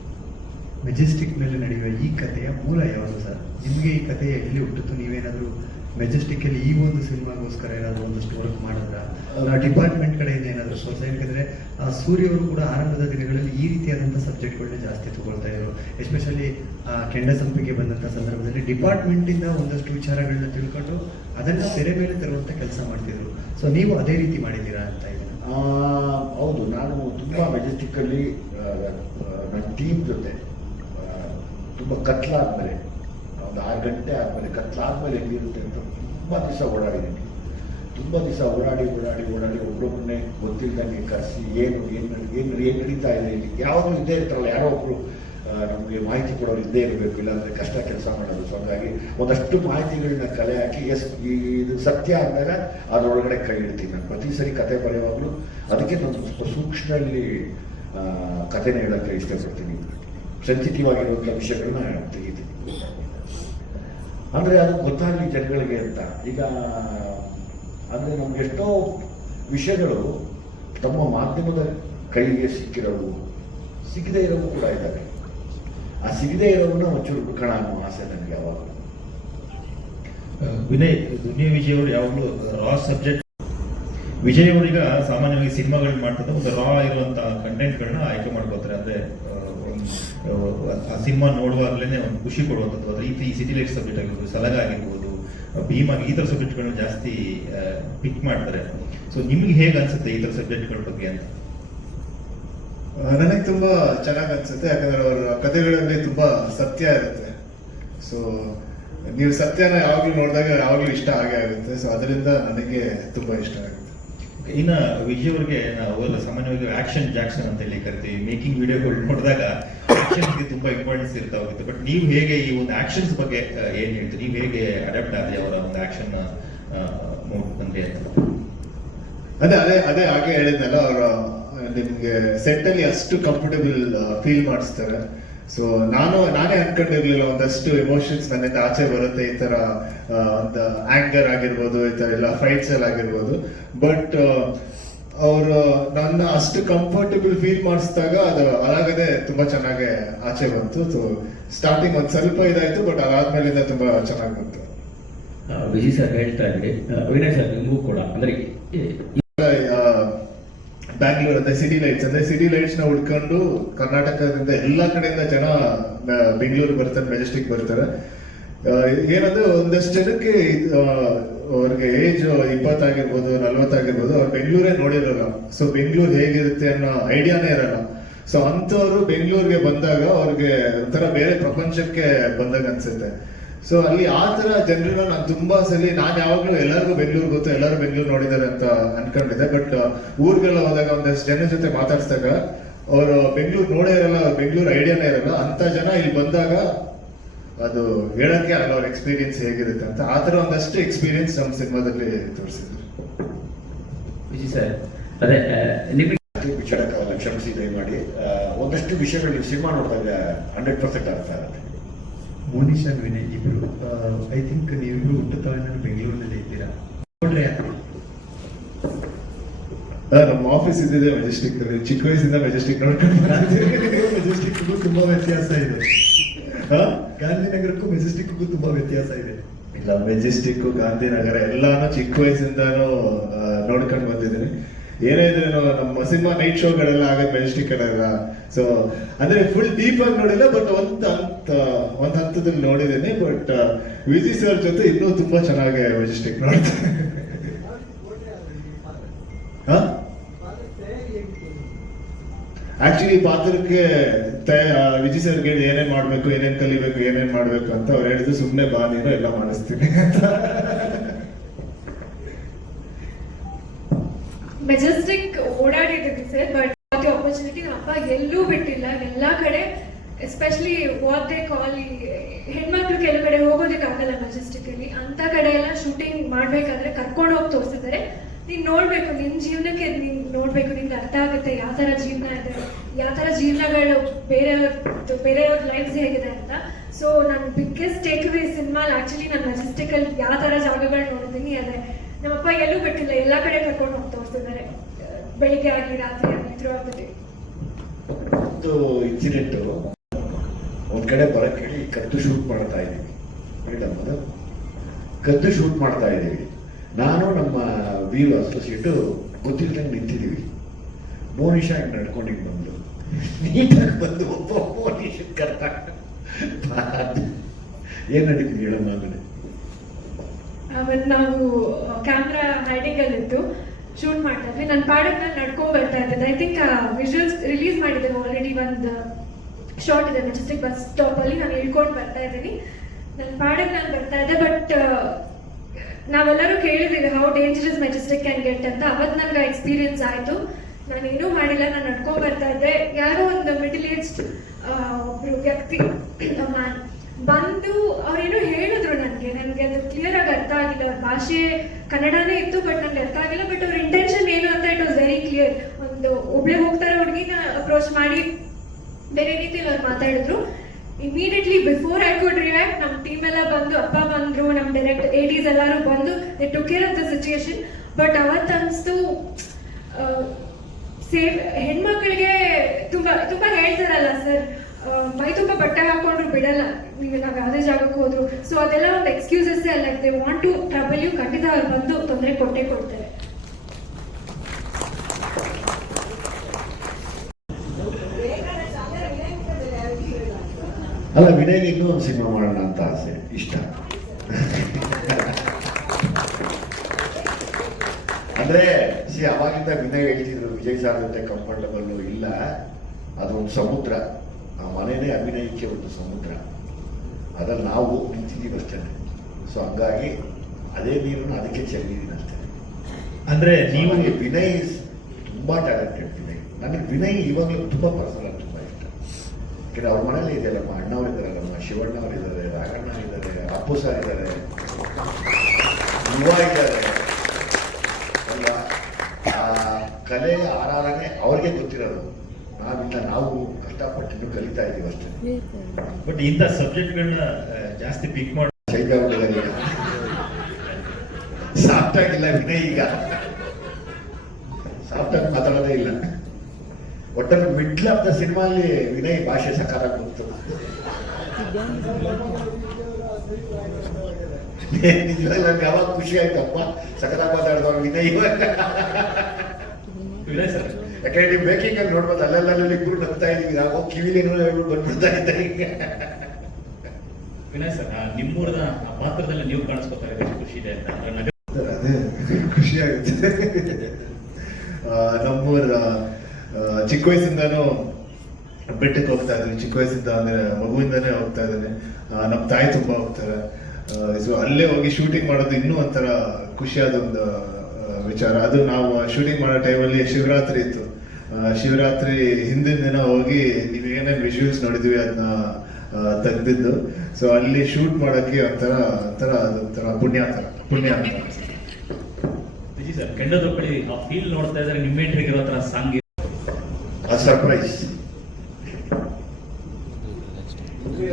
ಮೆಜೆಸ್ಟಿಕ್ ಮೇಲೆ ನಡೆಯುವ ಈ ಕಥೆಯ ಮೂಲ ಯಾವುದು ಸರ್? ನಿಮಗೆ ಈ ಕಥೆ ಎಲ್ಲಿ ಹುಟ್ಟಿತು? ನೀವೇನಾದರೂ ಮೆಜೆಸ್ಟಿಕ್ ಅಲ್ಲಿ ಈ ಒಂದು ಸಿನಿಮಾಗೋಸ್ಕರ ಏನಾದರೂ ಒಂದಷ್ಟು ವರ್ಕ್ ಮಾಡಿದ್ರ? ಡಿಪಾರ್ಟ್ಮೆಂಟ್ ಕಡೆಯಿಂದ ಏನಾದರೂ ಸೋರ್ಸ್? ಯಾಕಂದ್ರೆ ಸೂರ್ಯ ಅವರು ಕೂಡ ಆರಂಭದ ದಿನಗಳಲ್ಲಿ ಈ ರೀತಿಯಾದಂಥ ಸಬ್ಜೆಕ್ಟ್ಗಳನ್ನ ಜಾಸ್ತಿ ತಗೊಳ್ತಾ ಇದ್ರು. ಎಸ್ಪೆಷಲಿ ಕೆಂಡ ಸಂಪಿಗೆ ಬಂದಂಥ ಸಂದರ್ಭದಲ್ಲಿ ಡಿಪಾರ್ಟ್ಮೆಂಟ್ ಇಂದ ಒಂದಷ್ಟು ವಿಚಾರಗಳನ್ನ ತಿಳ್ಕೊಂಡು ಅದನ್ನ ತೆರೆ ಮೇಲೆ ತರುವಂತ ಕೆಲಸ ಮಾಡ್ತಿದ್ರು. ಸೊ ನೀವು ಅದೇ ರೀತಿ ಮಾಡಿದ್ದೀರಾ ಅಂತ ಇದೆ? ಹೌದು, ನಾನು ತುಂಬ ಮೆಜೆಸ್ಟಿಕ್ಕಲ್ಲಿ ನನ್ನ ಟೀಮ್ ಜೊತೆ ತುಂಬ ಕತ್ಲಾದ್ಮೇಲೆ ಒಂದು 6 ಗಂಟೆ ಆದಮೇಲೆ ಕತ್ಲಾದ್ಮೇಲೆ ಹೆಂಗಿರುತ್ತೆ ಅಂತ ತುಂಬ ದಿವಸ ಓಡಾಡಿದ್ದೀನಿ. ತುಂಬ ದಿವಸ ಓಡಾಡಿ ಒಬ್ಬರೊಬ್ಬರನ್ನೇ ಗೊತ್ತಿಲ್ಲದಂಗೆ ಕರೆಸಿ ಏನು ನಡೀತಾ ಇದೆ ಇಲ್ಲಿ, ಯಾವಾಗಲೂ ಇದ್ದೇ ಇರ್ತಾರಲ್ಲ ಯಾರೋ ಒಬ್ಬರು ನಮಗೆ ಮಾಹಿತಿ ಕೊಡೋರು ಇದ್ದೇ ಇರಬೇಕು, ಇಲ್ಲಾಂದರೆ ಕಷ್ಟ ಕೆಲಸ ಮಾಡೋದು. ಸೊ ಹಾಗಾಗಿ ಒಂದಷ್ಟು ಮಾಹಿತಿಗಳನ್ನ ಕಲೆ ಹಾಕಿ ಇದು ಸತ್ಯ ಅಂದಾಗ ಅದರೊಳಗಡೆ ಕೈ ಇಡ್ತೀನಿ ನಾನು ಪ್ರತಿ ಸರಿ ಕತೆ ಬರೆಯುವಾಗಲೂ. ಅದಕ್ಕೆ ನಾನು ಸ್ವಲ್ಪ ಸೂಕ್ಷ್ಮದಲ್ಲಿ ಕಥೆನ ಹೇಳೋಕ್ಕೆ ಇಷ್ಟಪಡ್ತೀನಿ. ಸೆನ್ಸಿಟಿವ್ ಆಗಿರುವಂಥ ವಿಷಯಗಳನ್ನ ತೆಗಿತೀನಿ, ಅಂದರೆ ಅದು ಗೊತ್ತಾಗಲಿ ಜನಗಳಿಗೆ ಅಂತ. ಈಗ ಅಂದರೆ ನಮ್ಗೆ ಎಷ್ಟೋ ವಿಷಯಗಳು ತಮ್ಮ ಮಾಧ್ಯಮದ ಕೈಗೆ ಸಿಕ್ಕಿರೋವು, ಸಿಗದೇ ಇರೋವು ಕೂಡ ಇದ್ದಾವೆ. ಆ ಸಿಗದೇ ಇರೋವನ್ನ ಒಂಚೂರು ಹುಡುಕೋಣ ಅನ್ನೋ ಆಸೆ ನನಗೆ ಯಾವಾಗಲೂ. ವಿನಯ್, ದುನಿಯಾ ವಿಜಯ್ ಅವರು ಯಾವಾಗಲೂ ರಾ ಸಬ್ಜೆಕ್ಟ್. ವಿಜಯ್ ಅವರೀಗ ಸಾಮಾನ್ಯವಾಗಿ ಸಿನಿಮಾಗಳು ಮಾಡ್ತಾರೆ, ಒಂದು ರಾ ಇರುವಂತ ಕಂಟೆಂಟ್ಗಳನ್ನ ಆಯ್ಕೆ ಮಾಡ್ಕೋತಾರೆ. ಅಂದ್ರೆ ಆ ಸಿನಿಮಾ ನೋಡುವಾಗಲೇ ಒಂದು ಖುಷಿ ಕೊಡುವಂಥದ್ದು. ಅದ್ರ ಈ ಸಿಟಿ ಲೈಫ್ ಸಬ್ಜೆಕ್ಟ್ ಆಗಿರ್ಬೋದು, ಸಲಗ ಆಗಿರ್ಬೋದು, ಭೀಮಾಗಿ ಈ ಥರ ಸಬ್ಜೆಕ್ಟ್ಗಳನ್ನ ಜಾಸ್ತಿ ಪಿಕ್ ಮಾಡ್ತಾರೆ. ಸೊ ನಿಮ್ಗೆ ಹೇಗೆ ಅನ್ಸುತ್ತೆ ಈ ಥರ ಸಬ್ಜೆಕ್ಟ್ಗಳ ಬಗ್ಗೆ ಅಂತ? ನನಗೆ ತುಂಬಾ ಚೆನ್ನಾಗಿ ಅನ್ಸುತ್ತೆ, ಯಾಕಂದ್ರೆ ಅವರ ಕಥೆಗಳಲ್ಲಿ ತುಂಬಾ ಸತ್ಯ ಇರುತ್ತೆ. ಸೊ ನೀವು ಸತ್ಯನ ಯಾವಾಗ್ಲೂ ನೋಡಿದಾಗ ಯಾವಾಗ್ಲೂ ಇಷ್ಟ ಆಗೇ ಆಗುತ್ತೆ. ಸೊ ಅದರಿಂದ ನನಗೆ ತುಂಬಾ ಇಷ್ಟ ಆಗುತ್ತೆ. ಇನ್ನ ವಿಜಯ್ ಅವ್ರಿಗೆ ನಾವು ಸಾಮಾನ್ಯವಾಗಿ ಆಕ್ಷನ್ ಜಾಕ್ಷನ್ ಅಂತ ಹೇಳಿ ಕರಿತೀವಿ. ಮೇಕಿಂಗ್ ವಿಡಿಯೋಗಳು ನೋಡಿದಾಗ ಆಕ್ಷನ್ಸ್ಗೆ ತುಂಬಾ ಇಂಪಾರ್ಟೆನ್ಸ್ ಇರ್ತಾ ಹೋಗುತ್ತೆ. ಬಟ್ ನೀವು ಹೇಗೆ ಈ ಒಂದು ಆಕ್ಷನ್ಸ್ ಬಗ್ಗೆ ಏನ್ ಹೇಳ್ತೀರಿ? ನೀವು ಹೇಗೆ ಅಡಾಪ್ಟ್ ಆದ್ರೆ ಅವರ ಒಂದು ಆಕ್ಷನ್ ಬಂದ್ರೆ ಅಂತ? ಅದೇ ಹಾಗೆ ಹೇಳಿದ್ನಲ್ಲ, ಅವರ ನಿಮ್ಗೆ ಸೆಟ್ ಅಲ್ಲಿ ಅಷ್ಟು ಕಂಫರ್ಟಬಲ್ ಫೀಲ್ ಮಾಡಿಸ್ತಾರೆ. ಸೊ ನಾನೇ ಅನ್ಕೊಂಡಿರ್ಲಿಲ್ಲ ಒಂದಷ್ಟು ಎಮೋಷನ್ಸ್ ನನ್ನಿಂದ ಆಚೆ ಬರುತ್ತೆ, ಈ ತರ ಒಂದು ಆಂಗರ್ ಆಗಿರ್ಬೋದು, ಈ ತರ ಎಲ್ಲ ಫೈಟ್ಸ್ ಅಲ್ಲಿ ಆಗಿರ್ಬೋದು. ಬಟ್ ಅವರು ನನ್ನ ಅಷ್ಟು ಕಂಫರ್ಟಬಲ್ ಫೀಲ್ ಮಾಡಿಸಿದಾಗ ಅದು ಅದಾಗದೆ ತುಂಬಾ ಚೆನ್ನಾಗಿ ಆಚೆ ಬಂತು. ಸೊ ಸ್ಟಾರ್ಟಿಂಗ್ ಒಂದ್ ಸ್ವಲ್ಪ ಇದಾಯ್ತು, ಬಟ್ ಅದಾದ್ಮೇಲಿಂದ ತುಂಬಾ ಚೆನ್ನಾಗಿ ಬಂತು. ವಿಜಯ್ ಸರ್ ಹೇಳ್ತಾ ಇದ್ರಿ, ವಿನಯ್ ಸರ್ ನಿಮಗೂ ಕೂಡ ಅಂದ್ರೆ ಬ್ಯಾಂಗ್ಳೂರ್ ಅಂದ್ರೆ ಸಿಟಿ ಲೈಟ್ಸ್ ನ ಹುಡ್ಕೊಂಡು ಕರ್ನಾಟಕದಿಂದ ಎಲ್ಲಾ ಕಡೆಯಿಂದ ಜನ ಬೆಂಗಳೂರು ಬರ್ತಾರೆ, ಮೆಜೆಸ್ಟಿಕ್ ಬರ್ತಾರೆ. ಏನಂದ್ರೆ ಒಂದಷ್ಟು ಜನಕ್ಕೆ ಅವ್ರಿಗೆ ಏಜ್ 20 ಆಗಿರ್ಬೋದು, 40 ಆಗಿರ್ಬೋದು, ಅವ್ರು ಬೆಂಗಳೂರೇ ನೋಡಿರಲ್ಲ. ಸೊ ಬೆಂಗಳೂರು ಹೇಗಿರುತ್ತೆ ಅನ್ನೋ ಐಡಿಯಾನೇ ಇರಲ್ಲ. ಸೊ ಅಂತವ್ರು ಬೆಂಗಳೂರಿಗೆ ಬಂದಾಗ ಅವ್ರಿಗೆ ಒಂಥರ ಬೇರೆ ಪ್ರಪಂಚಕ್ಕೆ ಬಂದಾಗ ಅನ್ಸುತ್ತೆ. ಸೊ ಅಲ್ಲಿ ಆ ತರ ಜನರನ್ನ ನಾನು ತುಂಬಾ ಸಲ, ನಾನು ಯಾವಾಗ್ಲೂ ಎಲ್ಲರಿಗೂ ಬೆಂಗಳೂರು ಗೊತ್ತು, ಎಲ್ಲರೂ ಬೆಂಗಳೂರು ನೋಡಿದ್ದಾರೆ ಅಂತ ಅನ್ಕೊಂಡಿದ್ದೆ. ಬಟ್ ಊರಿಗೆಲ್ಲ ಹೋದಾಗ ಒಂದಷ್ಟು ಜನ ಜೊತೆ ಮಾತಾಡ್ಸಿದಾಗ ಅವರು ಬೆಂಗಳೂರು ನೋಡೇ ಇರಲ್ಲ, ಬೆಂಗಳೂರು ಐಡಿಯಾನೇ ಇರಲ್ಲ. ಅಂತ ಜನ ಇಲ್ಲಿ ಬಂದಾಗ ಅದು ಹೇಳಕ್ಕೆ ಆಗಲ್ಲ ಅವ್ರ ಎಕ್ಸ್ಪೀರಿಯನ್ಸ್ ಹೇಗಿರುತ್ತೆ ಅಂತ. ಆ ತರ ಒಂದಷ್ಟು ಎಕ್ಸ್ಪೀರಿಯನ್ಸ್ ನಮ್ಮ ಸಿನಿಮಾದಲ್ಲಿ ತೋರಿಸಿದ್ರು. ವಿಜಯ್ ಸರ್, ಅದೇ ನಿಮಗೆ ಬಿಚ್ಚಡಕ್ಕಾಗಲ್ಲ, ಕ್ಷಮಿಸಿ ದಯಮಾಡಿ. ಒಂದಷ್ಟು ವಿಷಯಗಳು ನೀವು ಸಿನಿಮಾ ನೋಡಿದಾಗ 100% ಅರ್ಥ ಆಗುತ್ತೆ. ಮೋನಿಶ್ ಅಂಡ್ ವಿನಯ್ ಇಬ್ರು, ಐ ಥಿಂಕ್ ನೀವಿಬ್ರು ಹುಟ್ಟುತ್ತವೆ ಬೆಂಗಳೂರಿನಲ್ಲಿ ಇದ್ದೀರಾ. ನೋಡ್ರಿ ನಮ್ಮ ಆಫೀಸ್ ಇದ್ದಿದೆ ಮೆಜೆಸ್ಟಿಕ್. ಚಿಕ್ಕ ವಯಸ್ಸಿಂದ ಮೆಜೆಸ್ಟಿಕ್ ನೋಡ್ಕೊಂಡು ಮೆಜೆಸ್ಟಿಕ್ ತುಂಬಾ ವ್ಯತ್ಯಾಸ ಇದೆ. ಗಾಂಧಿನಗರಕ್ಕೂ ಮೆಜೆಸ್ಟಿಕ್ಗೂ ತುಂಬಾ ವ್ಯತ್ಯಾಸ ಇದೆ. ಇಲ್ಲ, ಮೆಜೆಸ್ಟಿಕ್, ಗಾಂಧಿನಗರ ಎಲ್ಲಾನು ಚಿಕ್ಕ ವಯಸ್ಸಿಂದಾನು ನೋಡ್ಕೊಂಡು ಬಂದಿದ್ದೀನಿ. ಏನೇ ಇದ್ರೇನು ನಮ್ಮ ಸಿನಿಮಾ ನೈಟ್ ಶೋಗಳೆಲ್ಲ ಆಗೋದು ಮೆಜೆಸ್ಟಿಕ್ ಅಲ್ಲ. ಸೊ ಅಂದ್ರೆ ಫುಲ್ ಡೀಪ್ ಆಗಿ ನೋಡಿಲ್ಲ, ಬಟ್ ಒಂದ್ ಹಂತದಲ್ಲಿ ನೋಡಿದ್ದೀನಿ. ಬಟ್ ವಿಜಯ್ ಸರ್ ಜೊತೆ ಇನ್ನೂ ತುಂಬಾ ಚೆನ್ನಾಗಿ ಮೆಜೆಸ್ಟಿಕ್ ನೋಡ್ತಾರೆ. ಆಕ್ಚುಲಿ ಪಾತ್ರಕ್ಕೆ ವಿಜಯ್ ಸರ್ಗೆ ಹೇಳಿ ಏನೇನ್ ಮಾಡ್ಬೇಕು, ಏನೇನ್ ಕಲಿಬೇಕು, ಏನೇನ್ ಮಾಡ್ಬೇಕು ಅಂತ ಅವ್ರು ಹೇಳಿದ್ರು, ಸುಮ್ನೆ ಬಾ ನೀನು ಎಲ್ಲ ಮಾಡಿಸ್ತೀನಿ ಅಂತ. ಮೆಜೆಸ್ಟಿಕ್ ಓಡಾಡಿದ್ದೀವಿ ಸರ್, ಬಟ್ ಆಪರ್ಚುನಿಟಿ ನಮ್ಮ ಅಪ್ಪ ಎಲ್ಲೂ ಬಿಟ್ಟಿಲ್ಲ. ಎಲ್ಲ ಕಡೆ ಎಸ್ಪೆಷಲಿ ವಾಟ್ ದೇ ಕಾಲ್, ಹೆಣ್ಮಕ್ಳು ಕೆಲವು ಕಡೆ ಹೋಗೋದಕ್ಕೆ ಆಗಲ್ಲ ಮೆಜೆಸ್ಟಿಕ್ ಅಲ್ಲಿ, ಅಂತ ಕಡೆ ಎಲ್ಲ ಶೂಟಿಂಗ್ ಮಾಡ್ಬೇಕಾದ್ರೆ ಕರ್ಕೊಂಡು ಹೋಗಿ ತೋರಿಸಿದ್ದಾರೆ. ನೀನ್ ನೋಡ್ಬೇಕು, ನಿನ್ ಜೀವನಕ್ಕೆ ನೀನ್ ನೋಡ್ಬೇಕು, ನಿನ್ಗೆ ಅರ್ಥ ಆಗುತ್ತೆ ಯಾವ ತರ ಜೀವನ ಇದೆ, ಯಾವ ತರ ಜೀವನಗಳು ಬೇರೆಯವ್ರ ಲೈಫ್ಸ್ ಹೇಗಿದೆ ಅಂತ. ಸೊ ನನ್ನ biggest take away cinema actually ನಾನು ಮೆಜೆಸ್ಟಿಕ್ ಅಲ್ಲಿ ಯಾವ ತರ ಜಾಗಗಳು ನೋಡಿದ್ದೀನಿ ಅದೇ. ನಮ್ಮಪ್ಪ ಎಲ್ಲೂ ಬಿಟ್ಟಿಲ್ಲ, ಎಲ್ಲಾ ಕಡೆ ಕರ್ಕೊಂಡು ಹೋಗಿ ತೋರಿಸ್ತಿದ್ದಾರೆ, ಬೆಳಿಗ್ಗೆ ಆಗಲಿ ರಾತ್ರಿ ಆಗಲಿ ಥ್ರೂ ಔಟ್ ದ ಡೇ. ಒಂದು ಇನ್ಸಿಡೆಂಟ್, ಒಂದ್ ಕಡೆ ಬರಕ್ ಹೇಳಿ ಕದ್ದು ಶೂಟ್ ಮಾಡ್ತಾ ಇದ್ದೀವಿ ಮೇಡಮ್, ಕದ್ದು ಶೂಟ್ ಮಾಡ್ತಾ ಇದ್ದೀವಿ. ನಾನು ನಮ್ಮ ವೀರು ಅಸೋಸಿಯೇಟ್ ಗೊತ್ತಿಲ್ದಂಗೆ ನಿಂತಿದ್ದೀವಿ. ಮೋನಿಶಾ ಹಿಂಗೆ ನಡ್ಕೊಂಡಿದ್ದು ಬಂದು ನೀಟಾಗಿ ಬಂದು ಒಬ್ಬ ಮೋನಿಶಾ ಕರ್ತ ಏನ್ ನಡೀತಿದ್ವಿ ಹೇಳಮ್ಮ ಅಂದ್ರೆ. ಅವತ್ತು ನಾವು ಕ್ಯಾಮ್ರಾ ಹೈಡಿಂಗ್ ಅಲ್ಲಿ ಇತ್ತು, ಶೂಟ್ ಮಾಡ್ತಾ ಇದ್ವಿ. ನನ್ನ ಪಾಡಕ್ ನಾನು ನಡ್ಕೊಂಡ್ ಬರ್ತಾ ಇದ್ದೆ. ಐ ಥಿಂಕ್ ವಿಜುವಲ್ಸ್ ರಿಲೀಸ್ ಮಾಡಿದ್ದೇವೆ ಆಲ್ರೆಡಿ, ಒಂದು ಶಾರ್ಟ್ ಇದೆ ಮೆಜೆಸ್ಟಿಕ್ ಬಸ್ ಸ್ಟಾಪ್ ಅಲ್ಲಿ. ನಾನು ಇಳ್ಕೊಂಡು ಬರ್ತಾ ಇದ್ದೀನಿ, ನನ್ನ ಪಾಡಕ್ ನಾನು ಬರ್ತಾ ಇದ್ದೆ. ಬಟ್ ನಾವೆಲ್ಲರೂ ಕೇಳಿದ್ದೀವಿ how dangerous Majestic can get ಅಂತ. ಅವತ್ತು ನನಗೆ ಎಕ್ಸ್ಪೀರಿಯನ್ಸ್ ಆಯಿತು. ನಾನೇನೂ ಮಾಡಿಲ್ಲ, ನಾನು ನಡ್ಕೊಂಡ್ ಬರ್ತಾ ಇದ್ದೆ. ಯಾರೋ ಒಂದು ಮಿಡಲ್ ಏಜ್ಡ್ ಒಬ್ರು ವ್ಯಕ್ತಿ ಮ್ಯಾನ್ ಬಂದು ಅವ್ರೇನೋ ಹೇಳಿದ್ರು ನನಗೆ ಅದು ಕ್ಲಿಯರ್ ಆಗಿ ಅರ್ಥ ಆಗಿಲ್ಲ. ಅವ್ರ ಭಾಷೆ ಕನ್ನಡನೇ ಇತ್ತು, ಬಟ್ ನನಗೆ ಅರ್ಥ ಆಗಿಲ್ಲ. ಬಟ್ ಅವ್ರ ಇಂಟೆನ್ಷನ್ ಏನು ಅಂತ ಇಟ್ ವಾಸ್ ವೆರಿ ಕ್ಲಿಯರ್. ಒಂದು ಒಬ್ಳೆ ಹೋಗ್ತಾರ ಹುಡುಗಿನ ಅಪ್ರೋಚ್ ಮಾಡಿ ಬೇರೆ ರೀತಿಯಲ್ಲಿ ಅವ್ರು ಮಾತಾಡಿದ್ರು. Immediately before I could react, ನಮ್ಮ ಟೀಮ್ ಎಲ್ಲ ಬಂದು, ಅಪ್ಪ ಬಂದ್ರು, ನಮ್ಮ ಡೈರೆಕ್ಟ್ ADs ಎಲ್ಲರೂ ಬಂದು they took care of the situation. But ಅವತ್ತು ಅನಿಸ್ತು ಸೇಫ್ ಹೆಣ್ಮಕ್ಳಿಗೆ ತುಂಬಾ ತುಂಬಾ ಹೇಳ್ತಾರಲ್ಲ ಸರ್, ಮೈ ತುಂಬ ಬಟ್ಟೆ ಹಾಕೊಂಡ್ರು ಬಿಡಲ್ಲ ನೀವು, ನಾವು ಯಾವುದೇ ಜಾಗಕ್ಕೆ ಹೋದ್ರು. ಸೊ ಅದೆಲ್ಲ ಒಂದು ಎಕ್ಸ್ಕ್ಯೂಸಸ್ ಅಲ್ಲ. They want to trouble you, ಖಂಡಿತ ಅವ್ರು ಬಂದು ತೊಂದರೆ ಕೊಟ್ಟೇ ಕೊಡ್ತಾರೆ. ಅಲ್ಲ, ವಿನಯ್ಗೆ ಇನ್ನೂ ಒಂದು ಸಿನಿಮಾ ಮಾಡೋಣ ಅಂತ ಆಸೆ, ಇಷ್ಟ. ಅಂದ್ರೆ ಅವಾಗಿಂದ ವಿನಯ್ ಹೇಳ್ತಿದ್ರು ವಿಜಯ್ ಸರ್ ಜೊತೆ ಕಂಫರ್ಟಬಲ್ ಇಲ್ಲ, ಅದು ಒಂದು ಸಮುದ್ರ, ಆ ಮನೆಯೇ ಅಭಿನಯಕ್ಕೆ ಒಂದು ಸಮುದ್ರ, ಅದ್ರಲ್ಲಿ ನಾವು ನಿಂತಿದ್ದೀವಿ ಅಷ್ಟೇ. ಸೊ ಹಂಗಾಗಿ ಅದೇ ನೀರನ್ನು ಅದಕ್ಕೆ ಚೆಲ್ಲಿದ್ದೀನಿ ಅಷ್ಟೇ. ಅಂದ್ರೆ ನೀವು ವಿನಯ್ ತುಂಬಾ ಟ್ಯಾಲೆಂಟೆಡ್ ವಿನಯ್. ನನಗೆ ವಿನಯ್ ಇವಾಗಲೂ ತುಂಬಾ ಪರ್ಸನಲ್ ತುಂಬಾ ಇಷ್ಟ. ಯಾಕಂದ್ರೆ ಅವ್ರ ಮನೇಲಿ ಇದೆಯಲ್ಲಮ್ಮ, ಅಣ್ಣವ್ರು ಇದ್ದಾರಲ್ಲಮ್ಮ, ಶಿವಣ್ಣವ್ರು ಇದ್ದಾರೆ, ರಾಘಣ್ಣ ಇದ್ದಾರೆ, ಅಪ್ಪು ಸರ್ ಇದ್ದಾರೆ, ಯುವ ಇದ್ದಾರೆ ಅಲ್ವಾ. ಆ ಕಲೆ ಆರಾಧನೆ ಅವ್ರಿಗೆ ಗೊತ್ತಿರೋದು, ನಾವಿಲ್ಲ, ನಾವು ಕಷ್ಟಪಟ್ಟು ಕಲಿತಾ ಇದೀವಿ ಅಷ್ಟೇ. ಬಟ್ ಇಂಥ ಸಬ್ಜೆಕ್ಟ್ಗಳನ್ನ ಜಾಸ್ತಿ ಪಿಕ್ ಮಾಡಿ ಚೈತ್ರ ಸಾಫ್ಟ್ ಆಗಿಲ್ಲ ವಿನಯ್, ಈಗ ಸಾಫ್ಟ್ ಆಗಿ ಮಾತಾಡೋದೇ ಇಲ್ಲ. ಒಟ್ಟಲ್ಲಿ ಮಿಡ್ಲ್ ಆಫ್ ದ ಸಿನಿಮಾ ಅಲ್ಲಿ ವಿನಯ್ ಭಾಷೆ ಸಕಾರ ಬಂತು. ನಿಜವಾಗ್ಲೂ ನಂಗೆ ಅವಾಗ ಖುಷಿ ಆಯ್ತಪ್ಪ, ಸಕಲ ಮಾತಾಡಿದವ್ರು ವಿನಯ್. ಯಾಕಂದ್ರೆ ನೀವು ಮೇಕಿಂಗ್ ಅಲ್ಲಿ ನೋಡ್ಬೋದು, ಅಲ್ಲೆಲ್ಲ ಇಬ್ರು ನಗ್ತಾ ಇದೀವಿ, ನಾವು ಕಿವಿಲೇನೋ ಹೇಳ್ಬಿಟ್ಟು ಬಂದ್ಬಿಡ್ತಾ ಇದ್ದಾರೆ. ವಿನಯ್ ಸರ್, ನಿಮ್ಮೂರದ ಆ ಪಾತ್ರದಲ್ಲಿ ನೀವು ಕಾಣಿಸ್ಕೊತಾರೆ, ಖುಷಿ ಇದೆ ಅಂತ. ಅದೇ ಖುಷಿ ಆಗುತ್ತೆ. ನಮ್ಮೂರ ಚಿಕ್ಕ ವಯಸ್ಸಿಂದಾನು ಬೆಟ್ಟಕ್ಕೆ ಹೋಗ್ತಾ ಇದ್ವಿ. ಚಿಕ್ಕ ವಯಸ್ಸಿಂದ ಅಂದ್ರೆ ಮಗುವಿಂದಾನೇ ಹೋಗ್ತಾ ಇದ್ದಾನೆ. ನಮ್ಮ ತಾಯಿ ತುಂಬಾ ಹೋಗ್ತಾರೆ. ಸೊ ಅಲ್ಲೇ ಹೋಗಿ ಶೂಟಿಂಗ್ ಮಾಡೋದು ಇನ್ನೂ ಒಂಥರ ಖುಷಿಯಾದ ಒಂದು ವಿಚಾರ. ಅದು ನಾವು ಶೂಟಿಂಗ್ ಮಾಡೋ ಟೈಮಲ್ಲಿ ಶಿವರಾತ್ರಿ ಇತ್ತು. ಶಿವರಾತ್ರಿ ಹಿಂದಿನ ದಿನ ಹೋಗಿ ನೀವು ಏನೇನು ವಿಜುವಲ್ಸ್ ನೋಡಿದ್ವಿ ಅದನ್ನ ತೆಗ್ದಿದ್ದು. ಸೊ ಅಲ್ಲಿ ಶೂಟ್ ಮಾಡೋಕ್ಕೆ ಅದೊಂಥರ ಪುಣ್ಯ ಅಂತ. ವಿಜಯ್ ಸರ್, ಕೆಂಡದೊಪ್ಪಳಿ ಆ ಫೀಲ್ ನೋಡ್ತಾ ಇದ್ದಾರೆ, ನಿಮ್ಮ ಎಂಟ್ರಿಗೆ ಇರೋ ತರ ಸಾಂಗ್ ಆ ಸರ್ಪ್ರೈಸ್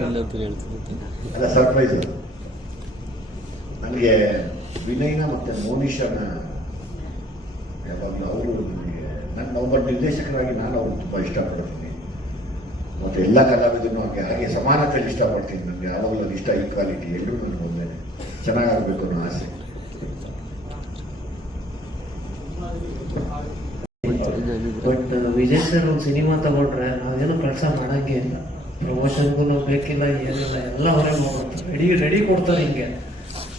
ಅಲ್ಲ, ಸರ್ಪ್ರೈಸ್ ನನಗೆ ವಿನಯ್ನ ಮತ್ತೆ ಮೋನಿಶಾನ ಯಾವಾಗಲೂ ಅವರು ನನಗೆ, ನನ್ನ ಒಬ್ಬ ನಿರ್ದೇಶಕರಾಗಿ ನಾನು ಅವ್ರನ್ನ ತುಂಬ ಇಷ್ಟಪಡ್ತೀನಿ. ಮತ್ತು ಎಲ್ಲ ಕಲಾವಿದನ್ನು ಹಾಗೆ ಸಮಾನತೆಯಲ್ಲಿ ಇಷ್ಟಪಡ್ತೀನಿ. ನನಗೆ ಯಾವಾಗಲೂ ಅದು ಇಷ್ಟ, ಈಕ್ವಾಲಿಟಿ ಎಲ್ಲರೂ ನನಗೆ ಒಂದೇ ಚೆನ್ನಾಗಾಗಬೇಕು ಅನ್ನೋ ಆಸೆ. ಬಟ್ ವಿಜಯ್ ಸರ್ ಒಂದು ಸಿನಿಮಾ ತಗೊಂಡ್ರೆ ನಾವೇನು ಕೆಲಸ ಮಾಡಂಗೆ ಇಲ್ಲ, ಪ್ರಮೋಷನ್ಗೂ ಬೇಕಿಲ್ಲ, ಏನಿಲ್ಲ, ಎಲ್ಲ ಅವರೇ ಮಾಡ್ತಾರೆ, ರೆಡಿ ಕೊಡ್ತಾರೆ ಹಿಂಗೆ.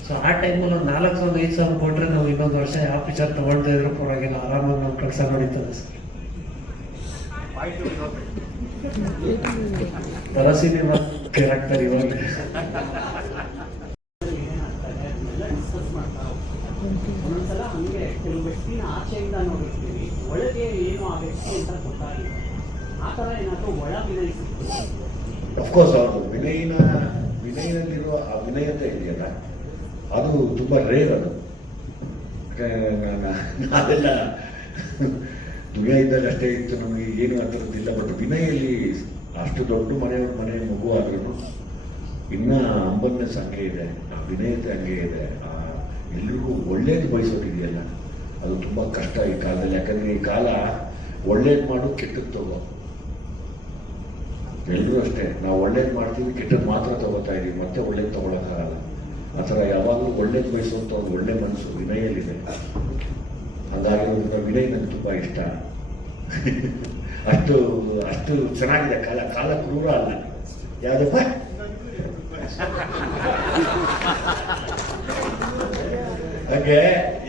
ಸೊ ಆ ಟೈಮಲ್ಲಿ ಒಂದು 4,000-5,000 ಕೊಟ್ಟರೆ ನಾವು ಇನ್ನೊಂದು ವರ್ಷ ಯಾವ ಪಿಕ್ಚರ್ ತಗೊಳ್ತಾ ಇದ್ರು ಪರವಾಗಿಲ್ಲ, ಆರಾಮಾಗಿ ನಮ್ಮ ಕೆಲಸ ನಡೀತದೆ ಸರ್. ತರ ಸಿನಿಮಾ ಕ್ಯಾರೆಕ್ಟರ್ ಇವಾಗ ಒಂದೊಂದ್ಸಲ ಹಂಗೆ ಕೆಲವು ವ್ಯಕ್ತಿನ ಆಚೆಯಿಂದ ನೋಡಿರ್ತೀವಿ, ಒಳಗೆ ಏನು ಆ ವ್ಯಕ್ತಿ ಅಂತ ಗೊತ್ತಾಗಿಲ್ಲ. ಆ ಥರ ಏನಾದರೂ ಒಳ ವಿನಯಿಸ್ತೀವಿ. ಅಫ್ಕೋರ್ಸ್ ಅವರು ವಿನಯನಲ್ಲಿರುವ ಆ ವಿನಯತೆ ಇದೆಯಲ್ಲ, ಅದು ತುಂಬ ರೇರ್. ಅದು ನಾವೆಲ್ಲ ದುನಿಯಾ ಇದ್ದಾಗ ಅಷ್ಟೇ ಇತ್ತು, ನಮಗೆ ಏನು ಆ ಥರದ್ದಿಲ್ಲ. ಬಟ್ ವಿನಯಲ್ಲಿ ಅಷ್ಟು ದೊಡ್ಡ ಮನೆ ಮಗು ಆದ್ರೂ ಇನ್ನೂ ಅಂಬನ್ನೆಸ್ ಹಂಗೆ ಇದೆ, ಆ ವಿನಯತೆ ಹಂಗೆ ಇದೆ. ಎಲ್ರಿಗೂ ಒಳ್ಳೇದು ಬಯಸೋದಿದೆಯಲ್ಲ, ಅದು ತುಂಬ ಕಷ್ಟ ಈ ಕಾಲದಲ್ಲಿ. ಯಾಕಂದರೆ ಈ ಕಾಲ ಒಳ್ಳೇದು ಮಾಡು, ಕೆಟ್ಟದ್ದು ತಗೋ. ಎಲ್ಲರೂ ಅಷ್ಟೇ, ನಾವು ಒಳ್ಳೇದು ಮಾಡ್ತೀವಿ, ಕೆಟ್ಟದ್ದು ಮಾತ್ರ ತಗೋತಾ ಇದೀವಿ, ಮತ್ತೆ ಒಳ್ಳೇದು ತಗೊಳಕ್ಕಾಗಲ್ಲ. ಆ ಥರ ಯಾವಾಗಲೂ ಒಳ್ಳೇದು ಬಯಸುವಂಥ ಒಂದು ಒಳ್ಳೆ ಮನಸ್ಸು ವಿನಯಲ್ಲಿದೆ. ಹಾಗಾಗಿರೋದ್ರಿಂದ ವಿನಯ್ ನನಗೆ ತುಂಬ ಇಷ್ಟ. ಅಷ್ಟು ಚೆನ್ನಾಗಿದೆ ಕಾಲ ಕ್ರೂರ ಅಲ್ಲ. ಯಾವುದಪ್ಪ ಹಾಗೆ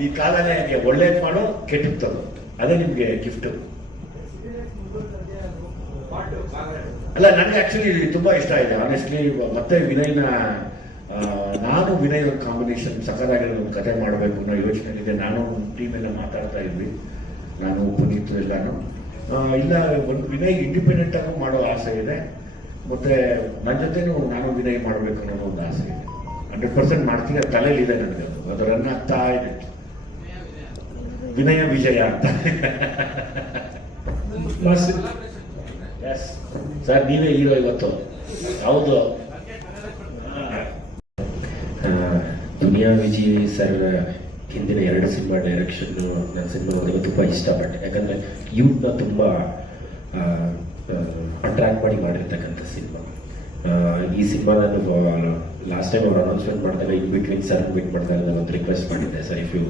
ಈ ಕಾಲನೇ ಹಾಗೆ, ಒಳ್ಳೇದು ಮಾಡು, ಕೆಟ್ಟದ್ದು ತಗೋ, ಅದೇ ನಿಮಗೆ ಗಿಫ್ಟ್. ಅಲ್ಲ, ನನಗೆ ಆಕ್ಚುಲಿ ತುಂಬಾ ಇಷ್ಟ ಇದೆ ಆನೆಸ್ಟ್ಲಿ. ಮತ್ತೆ ವಿನಯ್ನ ನಾನು ವಿನಯ್ ಒಂದು ಕಾಂಬಿನೇಷನ್ ಸಕ್ಕತ್ತಾಗಿರೋ ಒಂದು ಕತೆ ಮಾಡಬೇಕು ಅನ್ನೋ ಯೋಚನೆಯಲ್ಲಿದೆ. ನಾನು ಟೀಮ್ ಎಲ್ಲ ಮಾತಾಡ್ತಾ ಇದ್ವಿ, ನಾನು ಪುನೀತ್ ಎಲ್ಲಾನು. ಇಲ್ಲ, ಒಂದು ವಿನಯ್ ಇಂಡಿಪೆಂಡೆಂಟ್ ಆಗೂ ಮಾಡೋ ಆಸೆ ಇದೆ, ಮತ್ತೆ ನನ್ನ ಜೊತೆನೂ ನಾನು ವಿನಯ್ ಮಾಡಬೇಕು ಅನ್ನೋ ಒಂದು ಆಸೆ ಇದೆ. 100% ಮಾಡ್ತೀನಿ, ಅದು ತಲೆಯಲ್ಲಿದೆ ನನಗೆ. ಅದು ರನ್ ಆಗ್ತಾ ಇದೆ, ವಿನಯ ವಿಜಯ ಅಂತ. ಎಸ್ ಸರ್, ನೀವೇ ಹೀರೋ ಇವತ್ತು. ಹೌದು, ದುನಿಯಾ ವಿಜಯ್ ಸರ್ ಹಿಂದಿನ 2 ಸಿನಿಮಾ ಡೈರೆಕ್ಷನ್ ನನ್ನ ಸಿನಿಮಾ ನೋಡಿದ್ರೆ ತುಂಬ ಇಷ್ಟಪಟ್ಟೆ. ಯಾಕಂದರೆ ಯೂತ್ನ ತುಂಬ ಅಟ್ರಾಕ್ಟ್ ಮಾಡಿರ್ತಕ್ಕಂಥ ಸಿನಿಮಾ. ಈ ಸಿನಿಮಾ ನಾನು ಲಾಸ್ಟ್ ಟೈಮ್ ಅವ್ರು ಅನೌನ್ಸ್ಮೆಂಟ್ ಮಾಡಿದಾಗ ಇನ್ ಬಿಟ್ವೀನ್ ಸರ್ ಮೀಟ್ ಮಾಡಿದಾಗ ನಾನು ಒಂದು ರಿಕ್ವೆಸ್ಟ್ ಮಾಡಿದ್ದೆ, sir if you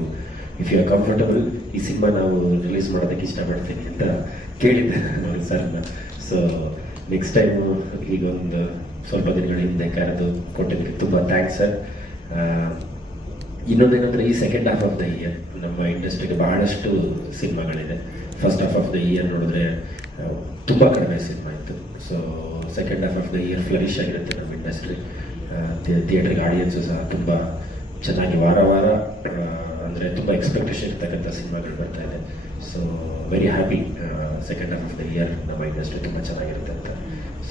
are comfortable ಈ ಸಿನಿಮಾ ನಾವು ರಿಲೀಸ್ ಮಾಡೋದಕ್ಕೆ ಇಷ್ಟಪಡ್ತೀನಿ ಅಂತ ಕೇಳಿದ್ದೆ ನಾನು ಸರ್ನ. ಸೊ ನೆಕ್ಸ್ಟ್ ಟೈಮು ಈಗ ಒಂದು ಸ್ವಲ್ಪ ದಿನಗಳ ಹಿಂದೆ ಕರೆದು ಕೊಟ್ಟಿದ್ದಕ್ಕೆ ತುಂಬ ಥ್ಯಾಂಕ್ಸ್ ಸರ್. ಇನ್ನೊಂದೇನಂದ್ರೆ, ಈ second half of the year ನಮ್ಮ ಇಂಡಸ್ಟ್ರಿಗೆ ಬಹಳಷ್ಟು ಸಿನಿಮಾಗಳಿದೆ. First half of the year ನೋಡಿದ್ರೆ ತುಂಬ ಕಡಿಮೆ ಸಿನಿಮಾ ಇತ್ತು. So second half of the year flourish ಆಗಿರುತ್ತೆ ನಮ್ಮ ಇಂಡಸ್ಟ್ರಿ. ಥಿಯೇಟ್ರಿಗೆ ಆಡಿಯನ್ಸು ಸಹ ತುಂಬ ಚೆನ್ನಾಗಿ ವಾರ ಅಂದರೆ ತುಂಬ ಎಕ್ಸ್ಪೆಕ್ಟೇಷನ್ ಇರ್ತಕ್ಕಂಥ ಸಿನಿಮಾಗಳು ಬರ್ತಾ ಇದೆ. So very happy second half of the year ನಮ್ಮ ಇಂಡಸ್ಟ್ರಿ ತುಂಬ ಚೆನ್ನಾಗಿರುತ್ತೆ ಅಂತ.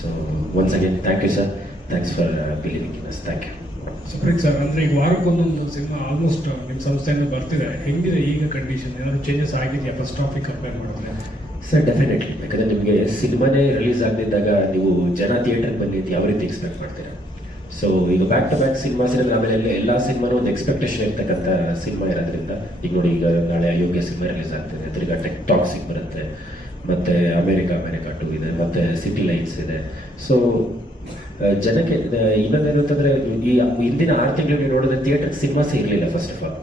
So once again thank you sir, thanks for believing in us. Thank you. Supreeth sir, ಅಂದರೆ ಈಗ ವಾರಕ್ಕೊಂದೊಂದು ಸಿನಿಮಾ ಆಲ್ಮೋಸ್ಟ್ ನಿಮ್ಮ ಸಂಸ್ಥೆಯಿಂದ ಬರ್ತಿದೆ. ಹೆಂಗಿದೆ ಈಗ ಕಂಡೀಷನ್? ಏನಾದರೂ ಚೇಂಜಸ್ ಆಗಿದೆಯಾ ಫಸ್ಟ್ ಹಾಫಿಗೆ ಕಂಪೇರ್ ಮಾಡಿದ್ರೆ? Sir definitely. ಯಾಕಂದರೆ ನಿಮಗೆ ಸಿನಿಮಾನೇ ರಿಲೀಸ್ ಆಗದಿದ್ದಾಗ ನೀವು ಜನ ಥಿಯೇಟ್ರಿಗೆ ಬನ್ನಿ ಅಂತ ಯಾವ ರೀತಿ ಎಕ್ಸ್ಪೆಕ್ಟ್ ಮಾಡ್ತೀರಾ? ಸೊ ಈಗ ಬ್ಯಾಕ್ ಟು ಬ್ಯಾಕ್ ಸಿನಿಮಾಸ್ ಇರೋದು, ಆಮೇಲೆ ಎಲ್ಲ ಸಿನಿಮಾನೂ ಒಂದು ಎಕ್ಸ್ಪೆಕ್ಟೇಷನ್ ಇರ್ತಕ್ಕಂಥ ಸಿನಿಮಾ ಇರೋದ್ರಿಂದ, ಈಗ ನೋಡಿ ಈಗ ನಾಳೆ ಅಯೋಗ್ಯ ಸಿನಿಮಾ ರಿಲೀಸ್ ಆಗ್ತಿದೆ, ತಿರ್ಗಾ ಟಾಕ್ಸಿಕ್ ಬರುತ್ತೆ, ಮತ್ತೆ ಅಮೇರಿಕಾ 2 ಇದೆ, ಮತ್ತೆ ಸಿಟಿ ಲೈಟ್ಸ್ ಇದೆ. ಸೊ ಜನಕ್ಕೆ ಇನ್ನೊಂದೇನಂತಂದ್ರೆ, ಈ ಹಿಂದಿನ 6 ತಿಂಗಳಿಗೆ ನೋಡಿದ್ರೆ ಥಿಯೇಟರ್ ಸಿನಿಮಾಸೇ ಇರಲಿಲ್ಲ. First of all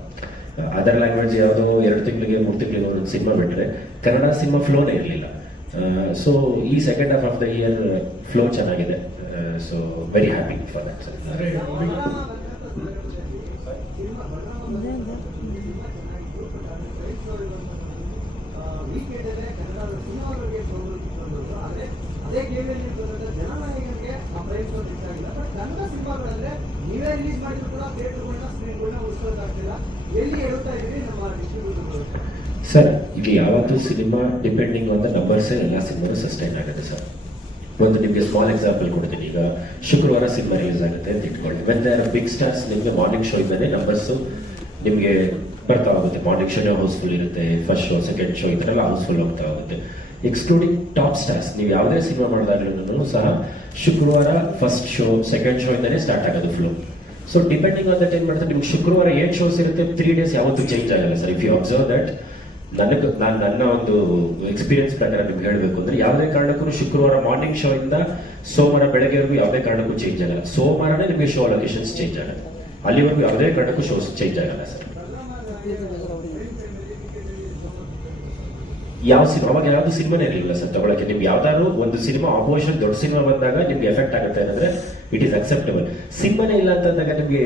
other language ಯಾವುದೋ 2 ತಿಂಗಳಿಗೆ 3 ತಿಂಗಳಿಗೆ ಒಂದೊಂದು ಸಿನಿಮಾ ಬಿಟ್ಟರೆ ಕನ್ನಡ ಸಿನಿಮಾ ಫ್ಲೋನೇ ಇರಲಿಲ್ಲ. ಸೊ ಈ second half of the year flow ಚೆನ್ನಾಗಿದೆ. So very happy for that sir. Sir, ಈಗ ಯಾವತ್ತೂ ಸಿನಿಮಾ ಡಿಪೆಂಡಿಂಗ್ ಆನ್ ದ ನಂಬರ್ಸೇ ಎಲ್ಲ ಸಿನಿಮಾನು ಸಸ್ಟೈನ್ ಆಗುತ್ತೆ ಸರ್. ಒಂದು ನಿಮಗೆ ಸ್ಮಾಲ್ ಎಕ್ಸಾಂಪಲ್ ಕೊಡ್ತೀನಿ. ಈಗ ಶುಕ್ರವಾರ ಸಿನಿಮಾ ರಿಲೀಸ್ ಆಗುತ್ತೆ ಅಂತ ಇಟ್ಕೊಳ್ಳಿ. When they are big stars, ನಿಮಗೆ ಮಾರ್ನಿಂಗ್ ಶೋ ಇಂದಲೇ ನಂಬರ್ಸು ನಿಮಗೆ ಬರ್ತಾ ಹೋಗುತ್ತೆ. ಮಾರ್ನಿಂಗ್ ಶೋನೇ ಹೌಸ್ಫುಲ್ ಇರುತ್ತೆ, ಫಸ್ಟ್ ಶೋ ಸೆಕೆಂಡ್ ಶೋ ಈ ಥರ ಎಲ್ಲ ಹೌಸ್ಫುಲ್ ಹೋಗ್ತಾ ಹೋಗುತ್ತೆ. ಎಕ್ಸ್ಕ್ಲೂಡಿಂಗ್ ಟಾಪ್ ಸ್ಟಾರ್ಸ್, ನೀವು ಯಾವುದೇ ಸಿನಿಮಾ ಮಾಡಿದಾಗ್ಲೂ ಸಹ ಶುಕ್ರವಾರ ಫಸ್ಟ್ ಶೋ ಸೆಕೆಂಡ್ ಶೋ ಇಂದಲೇ ಸ್ಟಾರ್ಟ್ ಆಗೋದು flow. So depending on that ಏನು ಮಾಡ್ತಾರೆ, ನಿಮ್ಗೆ ಶುಕ್ರವಾರ 8 ಶೋಸ್ ಇರುತ್ತೆ, 3 ಡೇಸ್ ಯಾವತ್ತೂ ಚೇಂಜ್ ಆಗಲ್ಲ ಸರ್. ಇಫ್ ಯು ಅಬ್ಸರ್ವ್ ದಟ್ ನನ್ನ ಒಂದು ಎಕ್ಸ್ಪೀರಿಯನ್ಸ್ ಪ್ರಕಾರ ನಿಮ್ಗೆ ಹೇಳಬೇಕು ಅಂದ್ರೆ ಯಾವುದೇ ಕಾರಣಕ್ಕೂ ಶುಕ್ರವಾರ ಮಾರ್ನಿಂಗ್ ಶೋ ಇಂದ ಸೋಮವಾರ ಬೆಳಗ್ಗೆವರೆಗೂ ಯಾವುದೇ ಕಾರಣಕ್ಕೂ ಚೇಂಜ್ ಆಗಲ್ಲ. ಸೋಮವಾರನೇ ನಿಮಗೆ ಶೋ ಲೊಕೇಶನ್ಸ್ ಚೇಂಜ್ ಆಗುತ್ತೆ, ಅಲ್ಲಿವರೆಗೂ ಯಾವುದೇ ಕಾರಣಕ್ಕೂ ಶೋಸ್ ಚೇಂಜ್ ಆಗಲ್ಲ ಸರ್. ಅವಾಗ ಯಾವ್ದು ಸಿನಿಮಾನೇ ಇರಲಿಲ್ಲ ಸರ್ ತಗೊಳಕ್ಕೆ. ನಿಮ್ಗೆ ಯಾವ್ದಾದ್ರು ಒಂದು ಸಿನಿಮಾ ಆಪೋಸಿಷನ್ ದೊಡ್ಡ ಸಿನಿಮಾ ಬಂದಾಗ ನಿಮ್ಗೆ ಎಫೆಕ್ಟ್ ಆಗುತ್ತೆ ಅಂದ್ರೆ ಇಟ್ ಈಸ್ ಅಕ್ಸೆಪ್ಟಬಲ್. ಸಿನಿಮಾನೇ ಇಲ್ಲ ಅಂತಂದಾಗ ನಿಮ್ಗೆ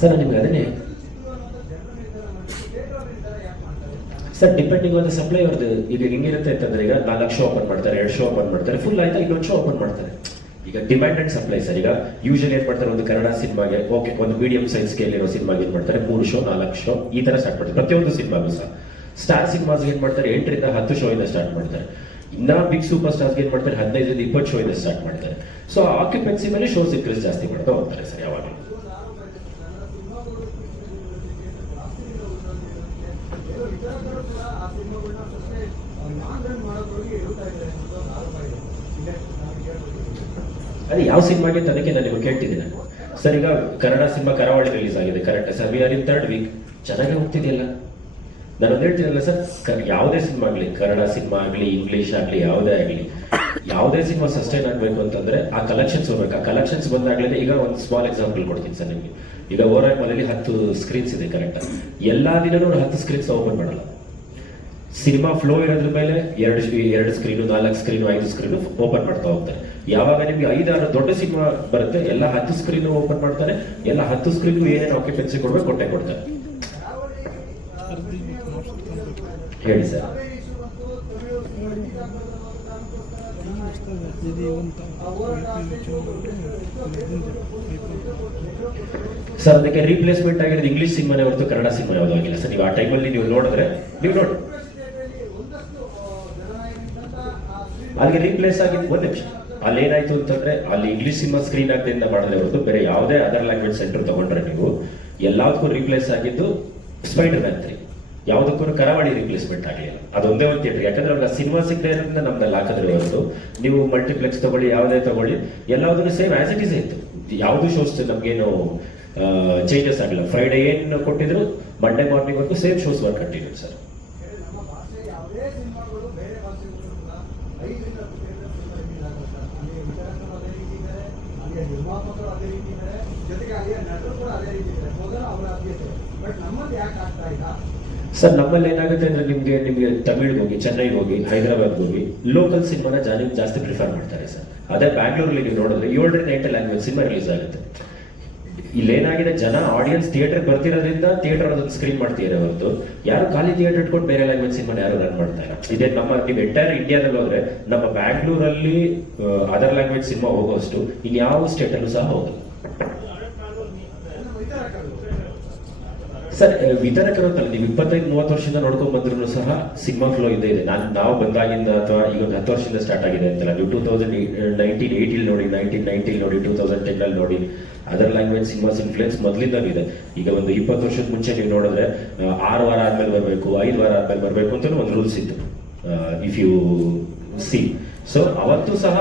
ಸರ್ ನಿಮ್ಗೆ ಅದನ್ನೇ sir depending on the supply ಅವ್ರದ್ದು. ಈಗ ಹೆಂಗಿರುತ್ತೆ ಅಂತಂದ್ರೆ ಈಗ 4 ಶೋ ಓಪನ್ ಮಾಡ್ತಾರೆ, 2 ಶೋ ಓಪನ್ ಮಾಡ್ತಾರೆ, ಫುಲ್ ಆಯ್ತಾ ಇನ್ನೊಂದು ಶೋ ಓಪನ್ ಮಾಡ್ತಾರೆ. ಈಗ ಡಿಮ್ಯಾಂಡ್ ಅಂಡ್ ಸಪ್ಲೈ ಸರ್. ಈಗ ಯೂಶಲಿ ಏನ್ ಮಾಡ್ತಾರೆ, ಒಂದು ಕನ್ನಡ ಸಿನಿಮಾಗೆ ಓಕೆ ಒಂದು ಮೀಡಿಯಂ ಸೈಜ್ ಸ್ಕೇಲ್ ಇರೋ ಸಿನಿಮಾಗೆ ಏನ್ ಮಾಡ್ತಾರೆ 3 ಶೋ 4 ಶೋ ಈ ತರ ಸ್ಟಾರ್ಟ್ ಮಾಡ್ತಾರೆ ಪ್ರತಿಯೊಂದು ಸಿನಿಮಾಗೂ ಸಹ. ಸ್ಟಾರ್ ಸಿನಿಮಾಸ್ ಏನ್ ಮಾಡ್ತಾರೆ 8 ರಿಂದ 10 ಶೋ ಇಂದ ಸ್ಟಾರ್ಟ್ ಮಾಡ್ತಾರೆ. ಇನ್ನ ಬಿಗ್ ಸೂಪರ್ ಸ್ಟಾರ್ಸ್ ಏನ್ ಮಾಡ್ತಾರೆ 15 ರಿಂದ 20 ಶೋ ಇಂದ ಸ್ಟಾರ್ಟ್ ಮಾಡ್ತಾರೆ. ಸೊ ಆಕ್ಯುಪೆನ್ಸಿ ಮೇಲೆ ಶೋಸ್ ಇನ್ಕ್ರೀಸ್ ಜಾಸ್ತಿ ಮಾಡ್ತಾ ಹೋಗ್ತಾರೆ ಸರ್ ಯಾವಾಗಲೂ. ಅದೇ ಯಾವ ಸಿನಿಮಾಗೆ ತನಕ ನಾನು ನಿಮಗೆ ಕೇಳ್ತಿದ್ದೀನಿ ಸರ್. ಈಗ ಕನ್ನಡ ಸಿನಿಮಾ ಕರಾವಳಿ ರಿಲೀಸ್ ಆಗಿದೆ correct sir. We are in 3rd week, ಚೆನ್ನಾಗಿ ಹೋಗ್ತಿದೆಯಲ್ಲ. ನಾನು ಒಂದು ಹೇಳ್ತೀನಲ್ಲ ಸರ್, ಯಾವುದೇ ಸಿನಿಮಾ ಆಗಲಿ, ಕನ್ನಡ ಸಿನಿಮಾ ಆಗಲಿ, ಇಂಗ್ಲಿಷ್ ಆಗಲಿ, ಯಾವುದೇ ಆಗಲಿ, ಯಾವುದೇ ಸಿನಿಮಾ ಸಸ್ಟೈನ್ ಆಗಬೇಕು ಅಂತಂದ್ರೆ ಆ ಕಲೆಕ್ಷನ್ಸ್ ಹೋಗ್ಬೇಕು. ಆ ಕಲೆಕ್ಷನ್ಸ್ ಬಂದಾಗಲೇ ಈಗ ಒಂದು ಸ್ಮಾಲ್ ಎಕ್ಸಾಂಪಲ್ ಕೊಡ್ತೀನಿ ಸರ್ ನಿಮಗೆ. ಈಗ ಓವರಾಲ್ ಮನೆಯಲ್ಲಿ 10 ಸ್ಕ್ರೀನ್ಸ್ ಇದೆ ಕರೆಕ್ಟ್. ಎಲ್ಲಾ ದಿನನೂ 10 ಸ್ಕ್ರೀನ್ಸ್ ಓಪನ್ ಮಾಡಲ್ಲ. ಸಿನಿಮಾ ಫ್ಲೋ ಇರೋದ್ರ ಮೇಲೆ 2 ಸ್ಕ್ರೀನು 4 ಸ್ಕ್ರೀನು 5 ಸ್ಕ್ರೀನು ಓಪನ್ ಮಾಡ್ತಾ ಹೋಗ್ತಾರೆ. ಯಾವಾಗ ನಿಮ್ಗೆ 5-6 ದೊಡ್ಡ ಸಿನಿಮಾ ಬರುತ್ತೆ ಎಲ್ಲ 10 ಸ್ಕ್ರೀನು ಓಪನ್ ಮಾಡ್ತಾರೆ. ಎಲ್ಲ 10 ಸ್ಕ್ರೀನ್ಗೂ ಏನೇನು ಆಕ್ಯುಪೆನ್ಸಿ ಕೊಡ್ಬೇಕು ಕೊಟ್ಟೆ ಕೊಡ್ತಾರೆ. ಹೇಳಿ ಸರ್. ಸರ್ ಅದಕ್ಕೆ ರೀಪ್ಲೇಸ್ಮೆಂಟ್ ಆಗಿರೋದು ಇಂಗ್ಲಿಷ್ ಸಿನಿಮಾನೇ ಹೊರತು ಕನ್ನಡ ಸಿನಿಮಾ ಯಾವುದೂ ಆಗಿಲ್ಲ ಸರ್. ನೀವು ಆ ಟೈಮಲ್ಲಿ ನೀವು ನೋಡಿದ್ರೆ ನೀವು ನೋಡಿ ಅಲ್ಲಿಗೆ ರೀಪ್ಲೇಸ್ ಆಗಿದ್ದು 1 ನಿಮಿಷ. ಅಲ್ಲಿ ಏನಾಯ್ತು ಅಂತಂದ್ರೆ ಅಲ್ಲಿ ಇಂಗ್ಲಿಷ್ ಸಿನಿಮಾ ಸ್ಕ್ರೀನ್ ಆಗದಿಂದ ಮಾಡಿದ್ರೆ ಹೊರತು ಬೇರೆ ಯಾವುದೇ ಅದರ್ ಲ್ಯಾಂಗ್ವೇಜ್ ಸೆಂಟರ್ ತಗೊಂಡ್ರೆ ನೀವು ಎಲ್ಲದಕ್ಕೂ ರೀಪ್ಲೇಸ್ ಆಗಿದ್ದು ಸ್ಪೈಡರ್-ಮ್ಯಾನ್ 3. ಯಾವುದಕ್ಕೂ ಕರಾವಳಿ ರಿಪ್ಲೇಸ್ಮೆಂಟ್ ಆಗಲಿಲ್ಲ. ಅದೊಂದೇ ಒಂದು ಥಿಯೇಟರ್. ಯಾಕಂದ್ರೆ ಅವ್ರಿಗೆ ಸಿನಿಮಾ ಸಿಗದೆ ಇರೋದ್ರಿಂದ ನಮ್ದಲ್ಲಿ ಹಾಕಿದ್ರೆ ಹೊರತು ನೀವು ಮಲ್ಟಿಪ್ಲೆಕ್ಸ್ ತಗೊಳ್ಳಿ ಯಾವುದೇ ತಗೊಳ್ಳಿ ಎಲ್ಲದನ್ನು ಸೇಮ್ ಆಸ್ ಇಟ್ ಈಸ್ ಇತ್ತು. ಯಾವುದು ಶೋಸ್ ನಮ್ಗೇನು ಚೇಂಜಸ್ ಆಗಿಲ್ಲ. ಫ್ರೈಡೆ ಏನು ಕೊಟ್ಟಿದ್ರು ಮಂಡೇ ಮಾರ್ನಿಂಗ್ ವರೆಗೂ same shows work continue sir. Sir ನಮ್ಮಲ್ಲಿ ಏನಾಗುತ್ತೆ ಅಂದ್ರೆ ನಿಮ್ಗೆ ತಮಿಳ್ಗೆ ಹೋಗಿ, ಚೆನ್ನೈಗೆ ಹೋಗಿ, ಹೈದರಾಬಾದ್ಗೆ ಹೋಗಿ ಲೋಕಲ್ ಸಿನಿಮಾನ ಜಾಸ್ತಿ ಪ್ರಿಫರ್ ಮಾಡ್ತಾರೆ ಸರ್. ಅದೇ ಬ್ಯಾಂಗ್ಳೂರಲ್ಲಿ ನೀವು ನೋಡಿದ್ರೆ 7 ರಿಂದ 8 ಲ್ಯಾಂಗ್ವೇಜ್ ಸಿನಿಮಾ ರಿಲೀಸ್ ಆಗುತ್ತೆ. ಇಲ್ಲೇನಾಗಿದೆ, ಜನ ಆಡಿಯನ್ಸ್ ಥಿಯೇಟರ್ ಬರ್ತಿರೋದ್ರಿಂದ ಥಿಯೇಟರ್ ಅದನ್ನು ಸ್ಕ್ರೀನ್ ಮಾಡ್ತಿದ್ದಾರೆ ಹೊರತು ಯಾರು ಖಾಲಿ ಥಿಯೇಟರ್ ಇಟ್ಕೊಂಡು ಬೇರೆ ಲ್ಯಾಂಗ್ವೇಜ್ ಸಿನಿಮಾನ ಯಾರು ರನ್ ಮಾಡ್ತಾ ಇಲ್ಲ. ಇದೇ ನೀವು ಎಂಟೈರ್ ಇಂಡಿಯಾದಲ್ಲಿ ಹೋದ್ರೆ ನಮ್ಮ ಬ್ಯಾಂಗ್ಳೂರಲ್ಲಿ ಅದರ್ ಲ್ಯಾಂಗ್ವೇಜ್ ಸಿನಿಮಾ ಹೋಗೋಷ್ಟು ಇನ್ಯಾವ ಸ್ಟೇಟಲ್ಲೂ ಸಹ ಹೋಗಲ್ಲ ಸರ್. ವಿತರಕರು ಅಂತಲ್ಲ, ನೀವು 25-30 ವರ್ಷದಿಂದ ನೋಡ್ಕೊಂಡ್ ಬಂದ್ರು ಸಹ ಸಿನಿಮಾ ಫ್ಲೋ ಇದ್ದೇ ಇದೆ. ನಾವು ಬಂದಾಗಿಂದ ಅಥವಾ ಈಗ 10 ವರ್ಷದಿಂದ ಸ್ಟಾರ್ಟ್ ಆಗಿದೆ ಅಂತಲ್ಲ. ನೀವು 2018 ನೋಡಿ, 1990 ನೋಡಿ, 2010 ನೋಡಿ, ಅದರ್ ಲ್ಯಾಂಗ್ವೇಜ್ ಸಿನಿಮಾಸ್ ಇನ್ಫ್ಲುಯೆನ್ಸ್ ಮೊದಲಿಂದಲೂ ಇದೆ. ಈಗ ಒಂದು 20 ವರ್ಷದ ಮುಂಚೆ ನೀವು ನೋಡಿದ್ರೆ 6 ವಾರ ಆದ್ಮೇಲೆ ಬರಬೇಕು, 5 ವಾರ ಆದ್ಮೇಲೆ ಬರಬೇಕು ಅಂತ ಒಂದು ರೂಲ್ಸ್ ಇತ್ತು ಇಫ್ ಯು ಸಿ. ಸೊ ಅವತ್ತು ಸಹ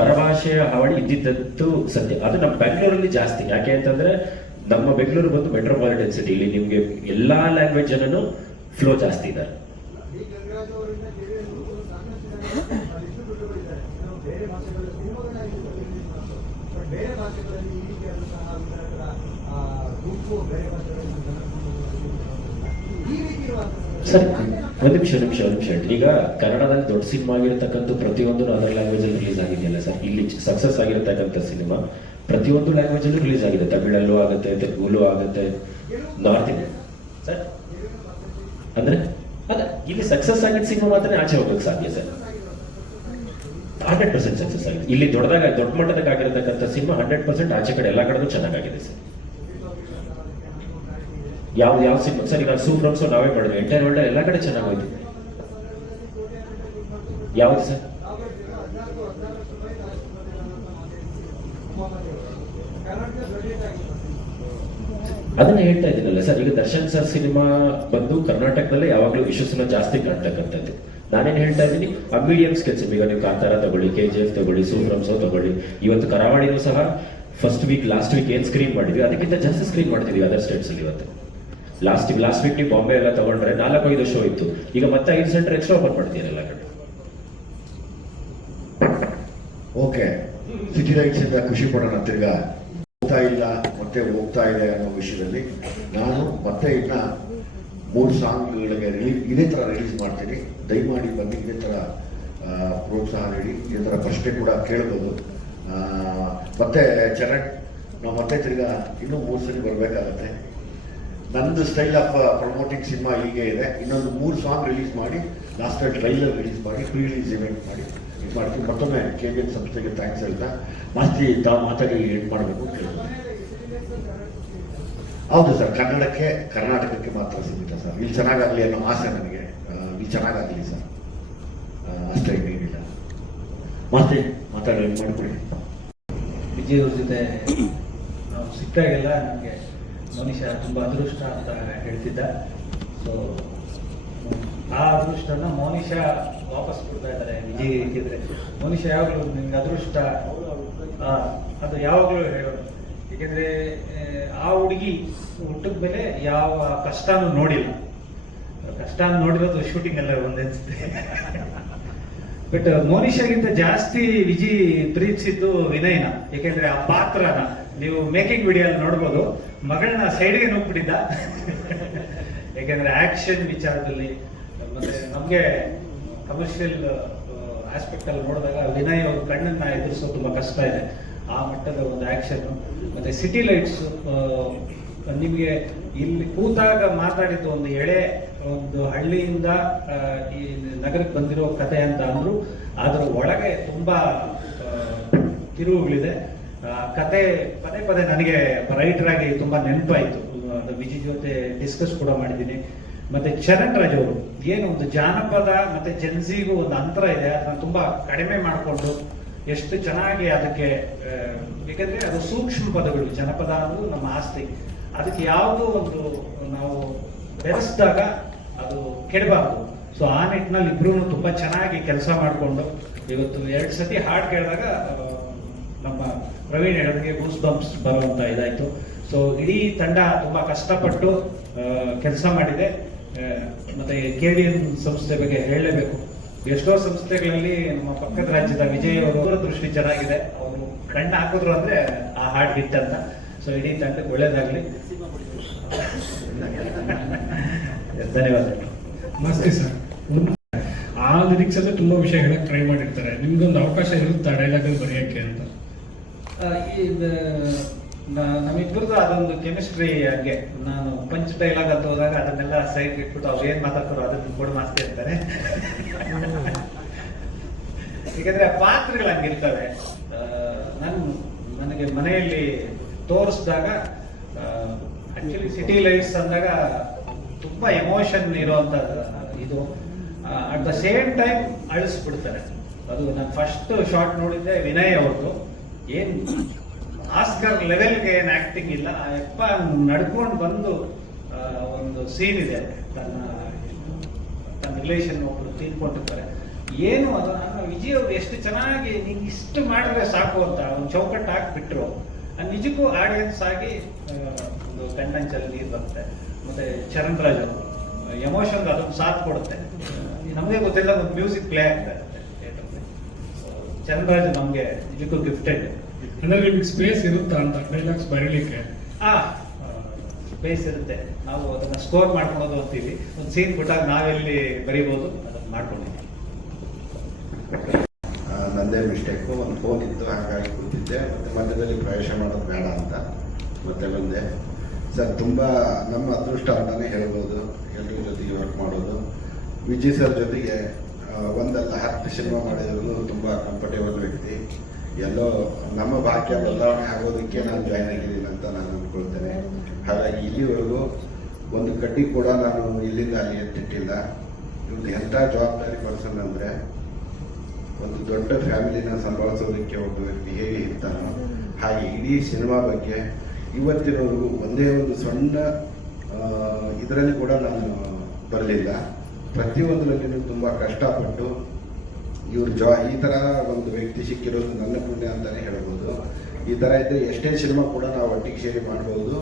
ಪರಭಾಷೆಯ ಹಾವಳಿ ಇದ್ದಿದ್ದು ಸತ್ಯ. ಅದು ನಮ್ಮ ಬೆಂಗಳೂರಲ್ಲಿ ಜಾಸ್ತಿ. ಯಾಕೆ ಅಂತಂದ್ರೆ ನಮ್ಮ ಬೆಂಗಳೂರು ಬಂದು ಮೆಟ್ರೋಪಾಲಿಟನ್ ಸಿಟಿ. ಇಲ್ಲಿ ನಿಮ್ಗೆ ಎಲ್ಲಾ ಲ್ಯಾಂಗ್ವೇಜ್ ಜನನು ಫ್ಲೋ ಜಾಸ್ತಿ ಇದ್ದಾರೆ. ಸರ್ ಒಂದು ನಿಮಿಷ ಹೇಳ್ತೀನಿ. ಈಗ ಕನ್ನಡದಲ್ಲಿ ದೊಡ್ಡ ಸಿನಿಮಾ ಆಗಿರ್ತಕ್ಕಂಥ ಪ್ರತಿಯೊಂದು ಅದರ್ ಲ್ಯಾಂಗ್ವೇಜ್ ಅಲ್ಲಿ ರಿಲೀಸ್ ಆಗಿದೆಯಲ್ಲ ಸರ್. ಇಲ್ಲಿ ಸಕ್ಸಸ್ ಆಗಿರ್ತಕ್ಕಂಥ ಸಿನಿಮಾ ಪ್ರತಿಯೊಂದು ಲ್ಯಾಂಗ್ವೇಜ್ ಅಲ್ಲೂ ರಿಲೀಸ್ ಆಗಿದೆ. ತಮಿಳಲ್ಲೂ ಆಗುತ್ತೆ, ತೆಲುಗುಲೂ ಆಗುತ್ತೆ, ನಾರ್ತ್ ಇಂಡಿಯಾ ಸರ್. ಅಂದ್ರೆ ಅದ ಇಲ್ಲಿ ಸಕ್ಸಸ್ ಆಗಿದ್ದ ಸಿನಿಮಾ ಮಾತ್ರ ಆಚೆ ಹೋಗಕ್ಕೆ ಸಾಧ್ಯ ಸರ್. 100% ಸಕ್ಸಸ್ ಆಗಿದೆ. ಇಲ್ಲಿ ದೊಡ್ಡ ಮಟ್ಟದಾಗ ಆಗಿರತಕ್ಕಂಥ ಸಿನಿಮಾ 100% ಆಚೆ ಕಡೆ ಎಲ್ಲಾ ಕಡೆನೂ ಚೆನ್ನಾಗಿದೆ ಸರ್. ಯಾವ ಸಿನಿಮಾ ಸರ್, ಈಗ ಸೂಪ್ರಮ್ಸು ನಾವೇ ಮಾಡಿದ್ವಿ, ಎಂಟೈರ್ ವರ್ಲ್ಡ್ ಎಲ್ಲ ಕಡೆ ಚೆನ್ನಾಗೋಯ್ತು. ಯಾವ್ದು ಸರ್? ಅದನ್ನ ಹೇಳ್ತಾ ಇದ್ದೀನಲ್ಲ ಸರ್. ಈಗ ದರ್ಶನ್ ಸರ್ ಸಿನಿಮಾ ಬಂದು ಕರ್ನಾಟಕದಲ್ಲೇ ಯಾವಾಗಲೂ ಯಶಸ್ಸನ್ನ ಜಾಸ್ತಿ ಕಾಣ್ತಕ್ಕಂಥದ್ದು. ನಾನೇನು ಹೇಳ್ತಾ ಇದ್ದೀನಿ, ಆ ಮೀಡಿಯಂ ಸ್ಕೆಚ್. ಈಗ ನೀವು ಕಾಂತಾರ ತಗೊಳ್ಳಿ, KGF ತಗೊಳ್ಳಿ, ಸೂಪ್ರಮ್ಸೋ ತಗೊಳ್ಳಿ, ಇವತ್ತು ಕರಾವಳಿನೂ ಸಹ ಲಾಸ್ಟ್ ವೀಕ್ ಏನು ಸ್ಕ್ರೀನ್ ಮಾಡಿದ್ವಿ ಅದಕ್ಕಿಂತ ಜಾಸ್ತಿ ಸ್ಕ್ರೀನ್ ಮಾಡ್ತಿದ್ವಿ ಅದರ್ ಸ್ಟೇಟ್ಸ್ ಅಲ್ಲಿ ಇವತ್ತು. ಲಾಸ್ಟ್ ವೀಕ್ ನೀವು ಬಾಂಬೆ ಎಲ್ಲ ತಗೊಂಡ್ರೆ 4-5 ಶೋ ಇತ್ತು, ಈಗ ಮತ್ತೆ 5 ಸೆಂಟರ್ ಎಕ್ಸ್ಟ್ರಾ ಓಪನ್ ಮಾಡ್ತೀರಿ ಎಲ್ಲ ಕಡೆ. ಓಕೆ, ಸಿಟಿ ಲೈಟ್ಸ್ ಇಂದ ಖುಷಿ ಪಡೋಣ. ತಿರ್ಗಾ ಹೋಗ್ತಾ ಇಲ್ಲ ಮತ್ತೆ ಹೋಗ್ತಾ ಇದೆ ಅನ್ನೋ ವಿಷಯದಲ್ಲಿ ನಾನು ಮತ್ತೆ ಇನ್ನ 3 ಸಾಂಗ್ಗಳಿಗೆ ಇದೇ ತರ ರಿಲೀಸ್ ಮಾಡ್ತೀನಿ. ದಯಮಾಡಿ ಬನ್ನಿ, ಇದೇ ತರ ಪ್ರೋತ್ಸಾಹ ನೀಡಿ. ಇದೇ ತರ ಪ್ರಶ್ನೆ ಕೂಡ ಕೇಳ್ಬೋದು. ಮತ್ತೆ ಚರಣ್, ನಾವು ಮತ್ತೆ ತಿರ್ಗಾ ಇನ್ನೂ 3 ಸರಿ ಬರಬೇಕಾಗತ್ತೆ. ನಂದು ಸ್ಟೈಲ್ ಆಫ್ ಪ್ರಮೋಟಿಂಗ್ ಸಿನಿಮಾ ಹೀಗೆ ಇದೆ. ಇನ್ನೊಂದು 3 ಸಾಂಗ್ ರಿಲೀಸ್ ಮಾಡಿ, ಲಾಸ್ಟ್ ಟ್ರೈಲರ್ ರಿಲೀಸ್ ಮಾಡಿ, ಪ್ರೀ ರಿಲೀಸ್ ಇವೆಂಟ್ ಮಾಡಿ ಇದು ಮಾಡ್ತೀವಿ. ಮತ್ತೊಮ್ಮೆ KBN ಸಂಸ್ಥೆಗೆ ಥ್ಯಾಂಕ್ಸ್ ಹೇಳ್ತಾ ಮಾಸ್ತಿ ತಾವು ಮಾತಾಡಿ ಎಂಡ್ ಮಾಡಬೇಕು ಅಂತ ಕೇಳ್ತೀನಿ. ಹೌದು ಸರ್, ಕರ್ನಾಟಕಕ್ಕೆ ಮಾತ್ರ ಸೀಮಿತ ಸರ್. ಇಲ್ಲಿ ಚೆನ್ನಾಗಾಗಲಿ ಅನ್ನೋ ಆಸೆ ನನಗೆ. ಇಲ್ಲಿ ಚೆನ್ನಾಗಾಗಲಿ ಸರ್, ಅಷ್ಟೇ, ಇನ್ನೇನಿಲ್ಲ. ಮಾಸ್ತಿ ಮಾತಾಡಿ ಎಂಡ್ ಮಾಡಿಕೊಡಿ. ವಿಜಯ್ ಅವ್ರ ಜೊತೆ ನಾವು ಸಿಕ್ಕಾಗೆಲ್ಲ ನನಗೆ ಮನುಷ್ಯ ತುಂಬ ಅದೃಷ್ಟ ಅಂತ ಹೇಳ್ತಿದ್ದ. ಸೊ ಆ ಅದೃಷ್ಟನ ಮೋನಿಷ ವಾಪಸ್ ಕೊಡ್ತಾ ಇದ್ದಾರೆ ವಿಜಯ್. ಏಕೆಂದರೆ ಮನುಷ್ಯ ಯಾವಾಗಲೂ ನಿಮ್ಗೆ ಅದೃಷ್ಟ ಅದು ಯಾವಾಗಲೂ ಹೇಳೋದು. ಏಕೆಂದರೆ ಆ ಹುಡುಗಿ ಹುಟ್ಟಿದ ಮೇಲೆ ಯಾವ ಕಷ್ಟನೂ ನೋಡಿಲ್ಲ. ಕಷ್ಟನ ನೋಡಿರೋದು ಶೂಟಿಂಗ್ ಎಲ್ಲ ಒಂದೆನ್ಸುತ್ತೆ. ಬಟ್ ಮೋನಿಷಾಗಿಂತ ಜಾಸ್ತಿ ವಿಜಯ್ ಪ್ರೀತಿಸಿದ್ದು ವಿನಯ್ನ. ಏಕೆಂದ್ರೆ ಆ ಪಾತ್ರನ ನೀವು ಮೇಕಿಂಗ್ ವಿಡಿಯೋ ನೋಡ್ಬೋದು. ಮಗಳನ್ನ ಸೈಡ್ಗೆ ನೋಡ್ಬಿಟ್ಟಿದ್ದ. ಯಾಕೆಂದ್ರೆ ಆಕ್ಷನ್ ವಿಚಾರದಲ್ಲಿ ಮತ್ತೆ ನಮ್ಗೆ ಕಮರ್ಷಿಯಲ್ ಆಸ್ಪೆಕ್ಟ್ ಅಲ್ಲಿ ನೋಡಿದಾಗ ವಿನಯ್ ಅವ್ರ ಕಣ್ಣನ್ನ ಎದುರಿಸೋದು ತುಂಬಾ ಕಷ್ಟ ಇದೆ. ಆ ಮಟ್ಟದ ಒಂದು ಆಕ್ಷನ್. ಮತ್ತೆ ಸಿಟಿ ಲೈಟ್ಸ್ ನಿಮ್ಗೆ ಇಲ್ಲಿ ಕೂತಾಗ ಮಾತಾಡಿದ್ದು ಒಂದು ಒಂದು ಹಳ್ಳಿಯಿಂದ ಈ ನಗರಕ್ಕೆ ಬಂದಿರೋ ಕಥೆ ಅಂತ ಅಂದ್ರು, ಅದರ ಒಳಗೆ ತುಂಬಾ ತಿರುವುಗಳಿದೆ. ಕತೆ ಪದೇ ಪದೇ ನನಗೆ ರೈಟರ್ ಆಗಿ ತುಂಬಾ ನೆನಪಾಯಿತು. ವಿಜಯ್ ಜೊತೆ ಡಿಸ್ಕಸ್ ಕೂಡ ಮಾಡಿದ್ದೀನಿ. ಮತ್ತೆ ಚರಣ್ ರಾಜ್ ಅವರು ಏನು ಒಂದು ಜಾನಪದ ಮತ್ತೆ ಜೆನ್ಸಿಗೂ ಒಂದು ಅಂತರ ಇದೆ, ಅದನ್ನ ತುಂಬಾ ಕಡಿಮೆ ಮಾಡಿಕೊಂಡು ಎಷ್ಟು ಚೆನ್ನಾಗಿ ಅದಕ್ಕೆ, ಯಾಕಂದ್ರೆ ಅದು ಸೂಕ್ಷ್ಮ ಪದಗಳು. ಜನಪದ ಅನ್ನೋದು ನಮ್ಮ ಆಸ್ತಿ, ಅದಕ್ಕೆ ಯಾವುದೋ ಒಂದು ನಾವು ಬೆರೆಸಿದಾಗ ಅದು ಕೆಡಬಾರ್ದು. ಸೊ ಆ ನಿಟ್ಟಿನಲ್ಲಿ ಇಬ್ರು ತುಂಬಾ ಚೆನ್ನಾಗಿ ಕೆಲಸ ಮಾಡಿಕೊಂಡು ಇವತ್ತು 2 ಸತಿ ಹಾಡು ಕೇಳಿದಾಗ ನಮ್ಮ ಪ್ರವೀಣ್ ಹೇಳಿದಂಗೆ ಗೂಸ್ ಬಂಪ್ಸ್ ಬರುವಂತ ಇದಾಯ್ತು. ಸೊ ಇಡೀ ತಂಡ ತುಂಬಾ ಕಷ್ಟಪಟ್ಟು ಕೆಲಸ ಮಾಡಿದೆ. ಮತ್ತೆ KBN ಸಂಸ್ಥೆ ಬಗ್ಗೆ ಹೇಳಲೇಬೇಕು. ಎಷ್ಟೋ ಸಂಸ್ಥೆಗಳಲ್ಲಿ ನಮ್ಮ ಪಕ್ಕದ ರಾಜ್ಯದ ವಿಜಯ್ ಅವರ ದೃಷ್ಟಿ ಚೆನ್ನಾಗಿದೆ. ಅವರು ಕಣ್ಣು ಹಾಕಿದ್ರು ಅಂದ್ರೆ ಆ ಹಾಡ್ ಹಿಟ್ ಅಂತ. ಸೊ ಇಡೀ ತಂಡಕ್ಕೆ ಒಳ್ಳೇದಾಗ್ಲಿ. ಧನ್ಯವಾದಗಳು. ಮಸ್ತಿ ಸರ್. ಆ ಲಿರಿಕ್ಸ್ ಅಲ್ಲೇ ತುಂಬಾ ವಿಷಯ ಹೇಳಕ್ ಟ್ರೈ ಮಾಡಿರ್ತಾರೆ. ನಿಮ್ಗೊಂದು ಅವಕಾಶ ಇರುತ್ತಾ ಡೈಲಾಗ್ ಅಲ್ಲಿ ಬರೆಯಕ್ಕೆ ಅಂತ? ನಮ್ಮಿಬ್ಬರದ್ದು ಅದೊಂದು ಕೆಮಿಸ್ಟ್ರಿ. ಹಂಗೆ ನಾನು ಪಂಚ್ ಡೈಲಾಗ್ ಅಂತ ಹೋದಾಗ ಅದನ್ನೆಲ್ಲ ಸೈಡ್ ಇಟ್ಬಿಟ್ಟು ಅವ್ರು ಏನ್ ಮಾತಾಡ್ತಾರೋ ಅದನ್ನ ಕೂಡ ಮಾಸ್ತಿ ಇರ್ತಾರೆ. ಯಾಕಂದ್ರೆ ಆ ಪಾತ್ರಗಳು ಹಂಗಿರ್ತವೆ. ನನಗೆ ಮನೆಯಲ್ಲಿ ತೋರಿಸಿದಾಗ ಆಕ್ಚುಲಿ ಸಿಟಿ ಲೈಟ್ಸ್ ಅಂದಾಗ ತುಂಬಾ ಎಮೋಷನ್ ಇರುವಂತ ಇದು. ಅಟ್ ದ ಸೇಮ್ ಟೈಮ್ ಅಳಿಸ್ಬಿಡ್ತಾರೆ. ಅದು ನಾನು ಫಸ್ಟ್ ಶಾರ್ಟ್ ನೋಡಿದ್ದೆ ವಿನಯ್ ಅವ್ರದ್ದು. ಏನ್ ಆಸ್ಕರ್ ಲೆವೆಲ್ಗೆ ಏನ್ ಆಕ್ಟಿಂಗ್ ಇಲ್ಲ. ಆ ಯಪ್ಪ ನಡ್ಕೊಂಡು ಬಂದು ಒಂದು ಸೀನ್ ಇದೆ, ತನ್ನ ರಿಲೇಷನ್ ಒಬ್ರು ತೀರ್ಕೊಂಡಿರ್ತಾರೆ. ಏನು ಅದು ನನ್ನ ವಿಜಯ್ ಅವ್ರು ಎಷ್ಟು ಚೆನ್ನಾಗಿ ನಿಂಗೆ ಇಷ್ಟು ಮಾಡಿದ್ರೆ ಸಾಕು ಅಂತ ಒಂದು ಚೌಕಟ್ಟು ಹಾಕಿಬಿಟ್ರು. ನಿಜಕ್ಕೂ ಆಡಿಯನ್ಸ್ ಆಗಿ ಒಂದು ಕಣ್ಣಂಚಲ್ಲಿ ನೀರು ಬರುತ್ತೆ. ಮತ್ತೆ ಚರಣ್ ರಾಜ್ ಅವರು ಎಮೋಷನ್ ಅದೊಂದು ಸಾಥ್ ಕೊಡುತ್ತೆ. ನಮಗೆ ಗೊತ್ತಿಲ್ಲ, ಒಂದು ಮ್ಯೂಸಿಕ್ ಪ್ಲೇ ಆಗ್ತಾ ಇರುತ್ತೆ ಥಿಯೇಟರ್ಲಿ. ಚರಣ್ ರಾಜ್ ನಮಗೆ ನಿಜಕ್ಕೂ ಗಿಫ್ಟೆಡ್. ಅಂದ್ರೆ ನಿಮ್ಗೆ ಸ್ಪೇಸ್ ಇರುತ್ತಾ ಅಂತ ಡೈಲಾಗ್ಸ್ ಬರೀಲಿಕ್ಕೆ? ಸ್ಪೇಸ್ ಇರುತ್ತೆ. ನಾವು ಅದನ್ನ ಸ್ಕೋರ್ ಮಾಡ್ಕೊಳೋದು ಅಂತೀವಿ. ಒಂದು ಸೀನ್ ಕೊಟ್ಟಾಗ ನಾವೆಲ್ಲಿ ಬರೀಬಹುದು ಅದನ್ನ ಮಾಡ್ಕೊಂಡಿದ್ದೀವಿ. ನಂದೇ ಮಿಸ್ಟೇಕು. ಒಂದು ಫೋನ್ ಇತ್ತು, ಹಾಗಾಗಿ ಕೂತಿದ್ದೆ. ಮತ್ತೆ ಮಧ್ಯದಲ್ಲಿ ಪ್ರವೇಶ ಮಾಡೋದು ಬೇಡ ಅಂತ ಮತ್ತೆ ಬಂದೆ. ಸರ್ ತುಂಬ ನಮ್ಮ ಅದೃಷ್ಟ ಅಂತಾನೆ ಹೇಳ್ಬೋದು ಎಲ್ಲರ ಜೊತೆಗೆ ವರ್ಕ್ ಮಾಡೋದು. ವಿಜಯ್ ಸರ್ ಜೊತೆಗೆ ಒಂದಲ್ಲ 10 ಸಿನಿಮಾ ಮಾಡಿದ್ರು ತುಂಬ ಕಂಫರ್ಟೇಬಲ್ ವ್ಯಕ್ತಿ. ಎಲ್ಲೋ ನಮ್ಮ ಭಾಗ್ಯ ಬದಲಾವಣೆ ಆಗೋದಕ್ಕೆ ನಾನು ಜಾಯ್ನ್ ಆಗಿದ್ದೀನಿ ಅಂತ ನಾನು ಅಂದ್ಕೊಳ್ತೇನೆ. ಹಾಗಾಗಿ ಇಲ್ಲಿವರೆಗೂ ಒಂದು ಕಡ್ಡಿ ಕೂಡ ನಾನು ಇಲ್ಲಿಂದ ಅಲ್ಲಿ ಎತ್ತಿಟ್ಟಿಲ್ಲ. ಇವ್ರದ್ದು ಎಂಥ ಜವಾಬ್ದಾರಿ ಪರ್ಸನ್ ಅಂದರೆ, ಒಂದು ದೊಡ್ಡ ಫ್ಯಾಮಿಲಿನ ಸಂಭಾಳಿಸೋದಕ್ಕೆ ಒಬ್ಬ ವ್ಯಕ್ತಿ ಹೇಗೆ ಇರ್ತಾನೋ ಹಾಗೆ ಇಡೀ ಸಿನಿಮಾ ಬಗ್ಗೆ ಇವತ್ತಿನವರೆಗೂ ಒಂದೇ ಒಂದು ಸಣ್ಣ ಇದರಲ್ಲಿ ಕೂಡ ನಾನು ಬರಲಿಲ್ಲ. ಪ್ರತಿಯೊಂದರಲ್ಲಿಯೂ ತುಂಬ ಕಷ್ಟಪಟ್ಟು ಇವ್ರು ಈ ಥರ ಒಂದು ವ್ಯಕ್ತಿ ಸಿಕ್ಕಿರೋದು ನನ್ನ ಪುಣ್ಯ ಅಂತಲೇ ಹೇಳ್ಬೋದು. ಈ ಥರ ಇದ್ದರೆ ಎಷ್ಟೇ ಸಿನಿಮಾ ಕೂಡ ನಾವು ಒಟ್ಟಿಗೆ ಸೇರಿ ಮಾಡ್ಬೋದು.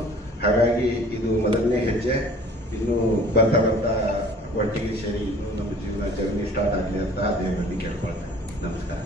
ಹಾಗಾಗಿ ಇದು ಮೊದಲನೇ ಹೆಜ್ಜೆ. ಇನ್ನು ಬರ್ತಾ ಬರ್ತಾ ಒಟ್ಟಿಗೆ ಸೇರಿ ಇನ್ನೂ ನಮ್ಮ ಜೀವನ ಜರ್ನಿ ಸ್ಟಾರ್ಟ್ ಆಗಲಿ ಅಂತ ದೇವರಲ್ಲಿ ಕೇಳ್ಕೊಳ್ತೇನೆ. ನಮಸ್ಕಾರ.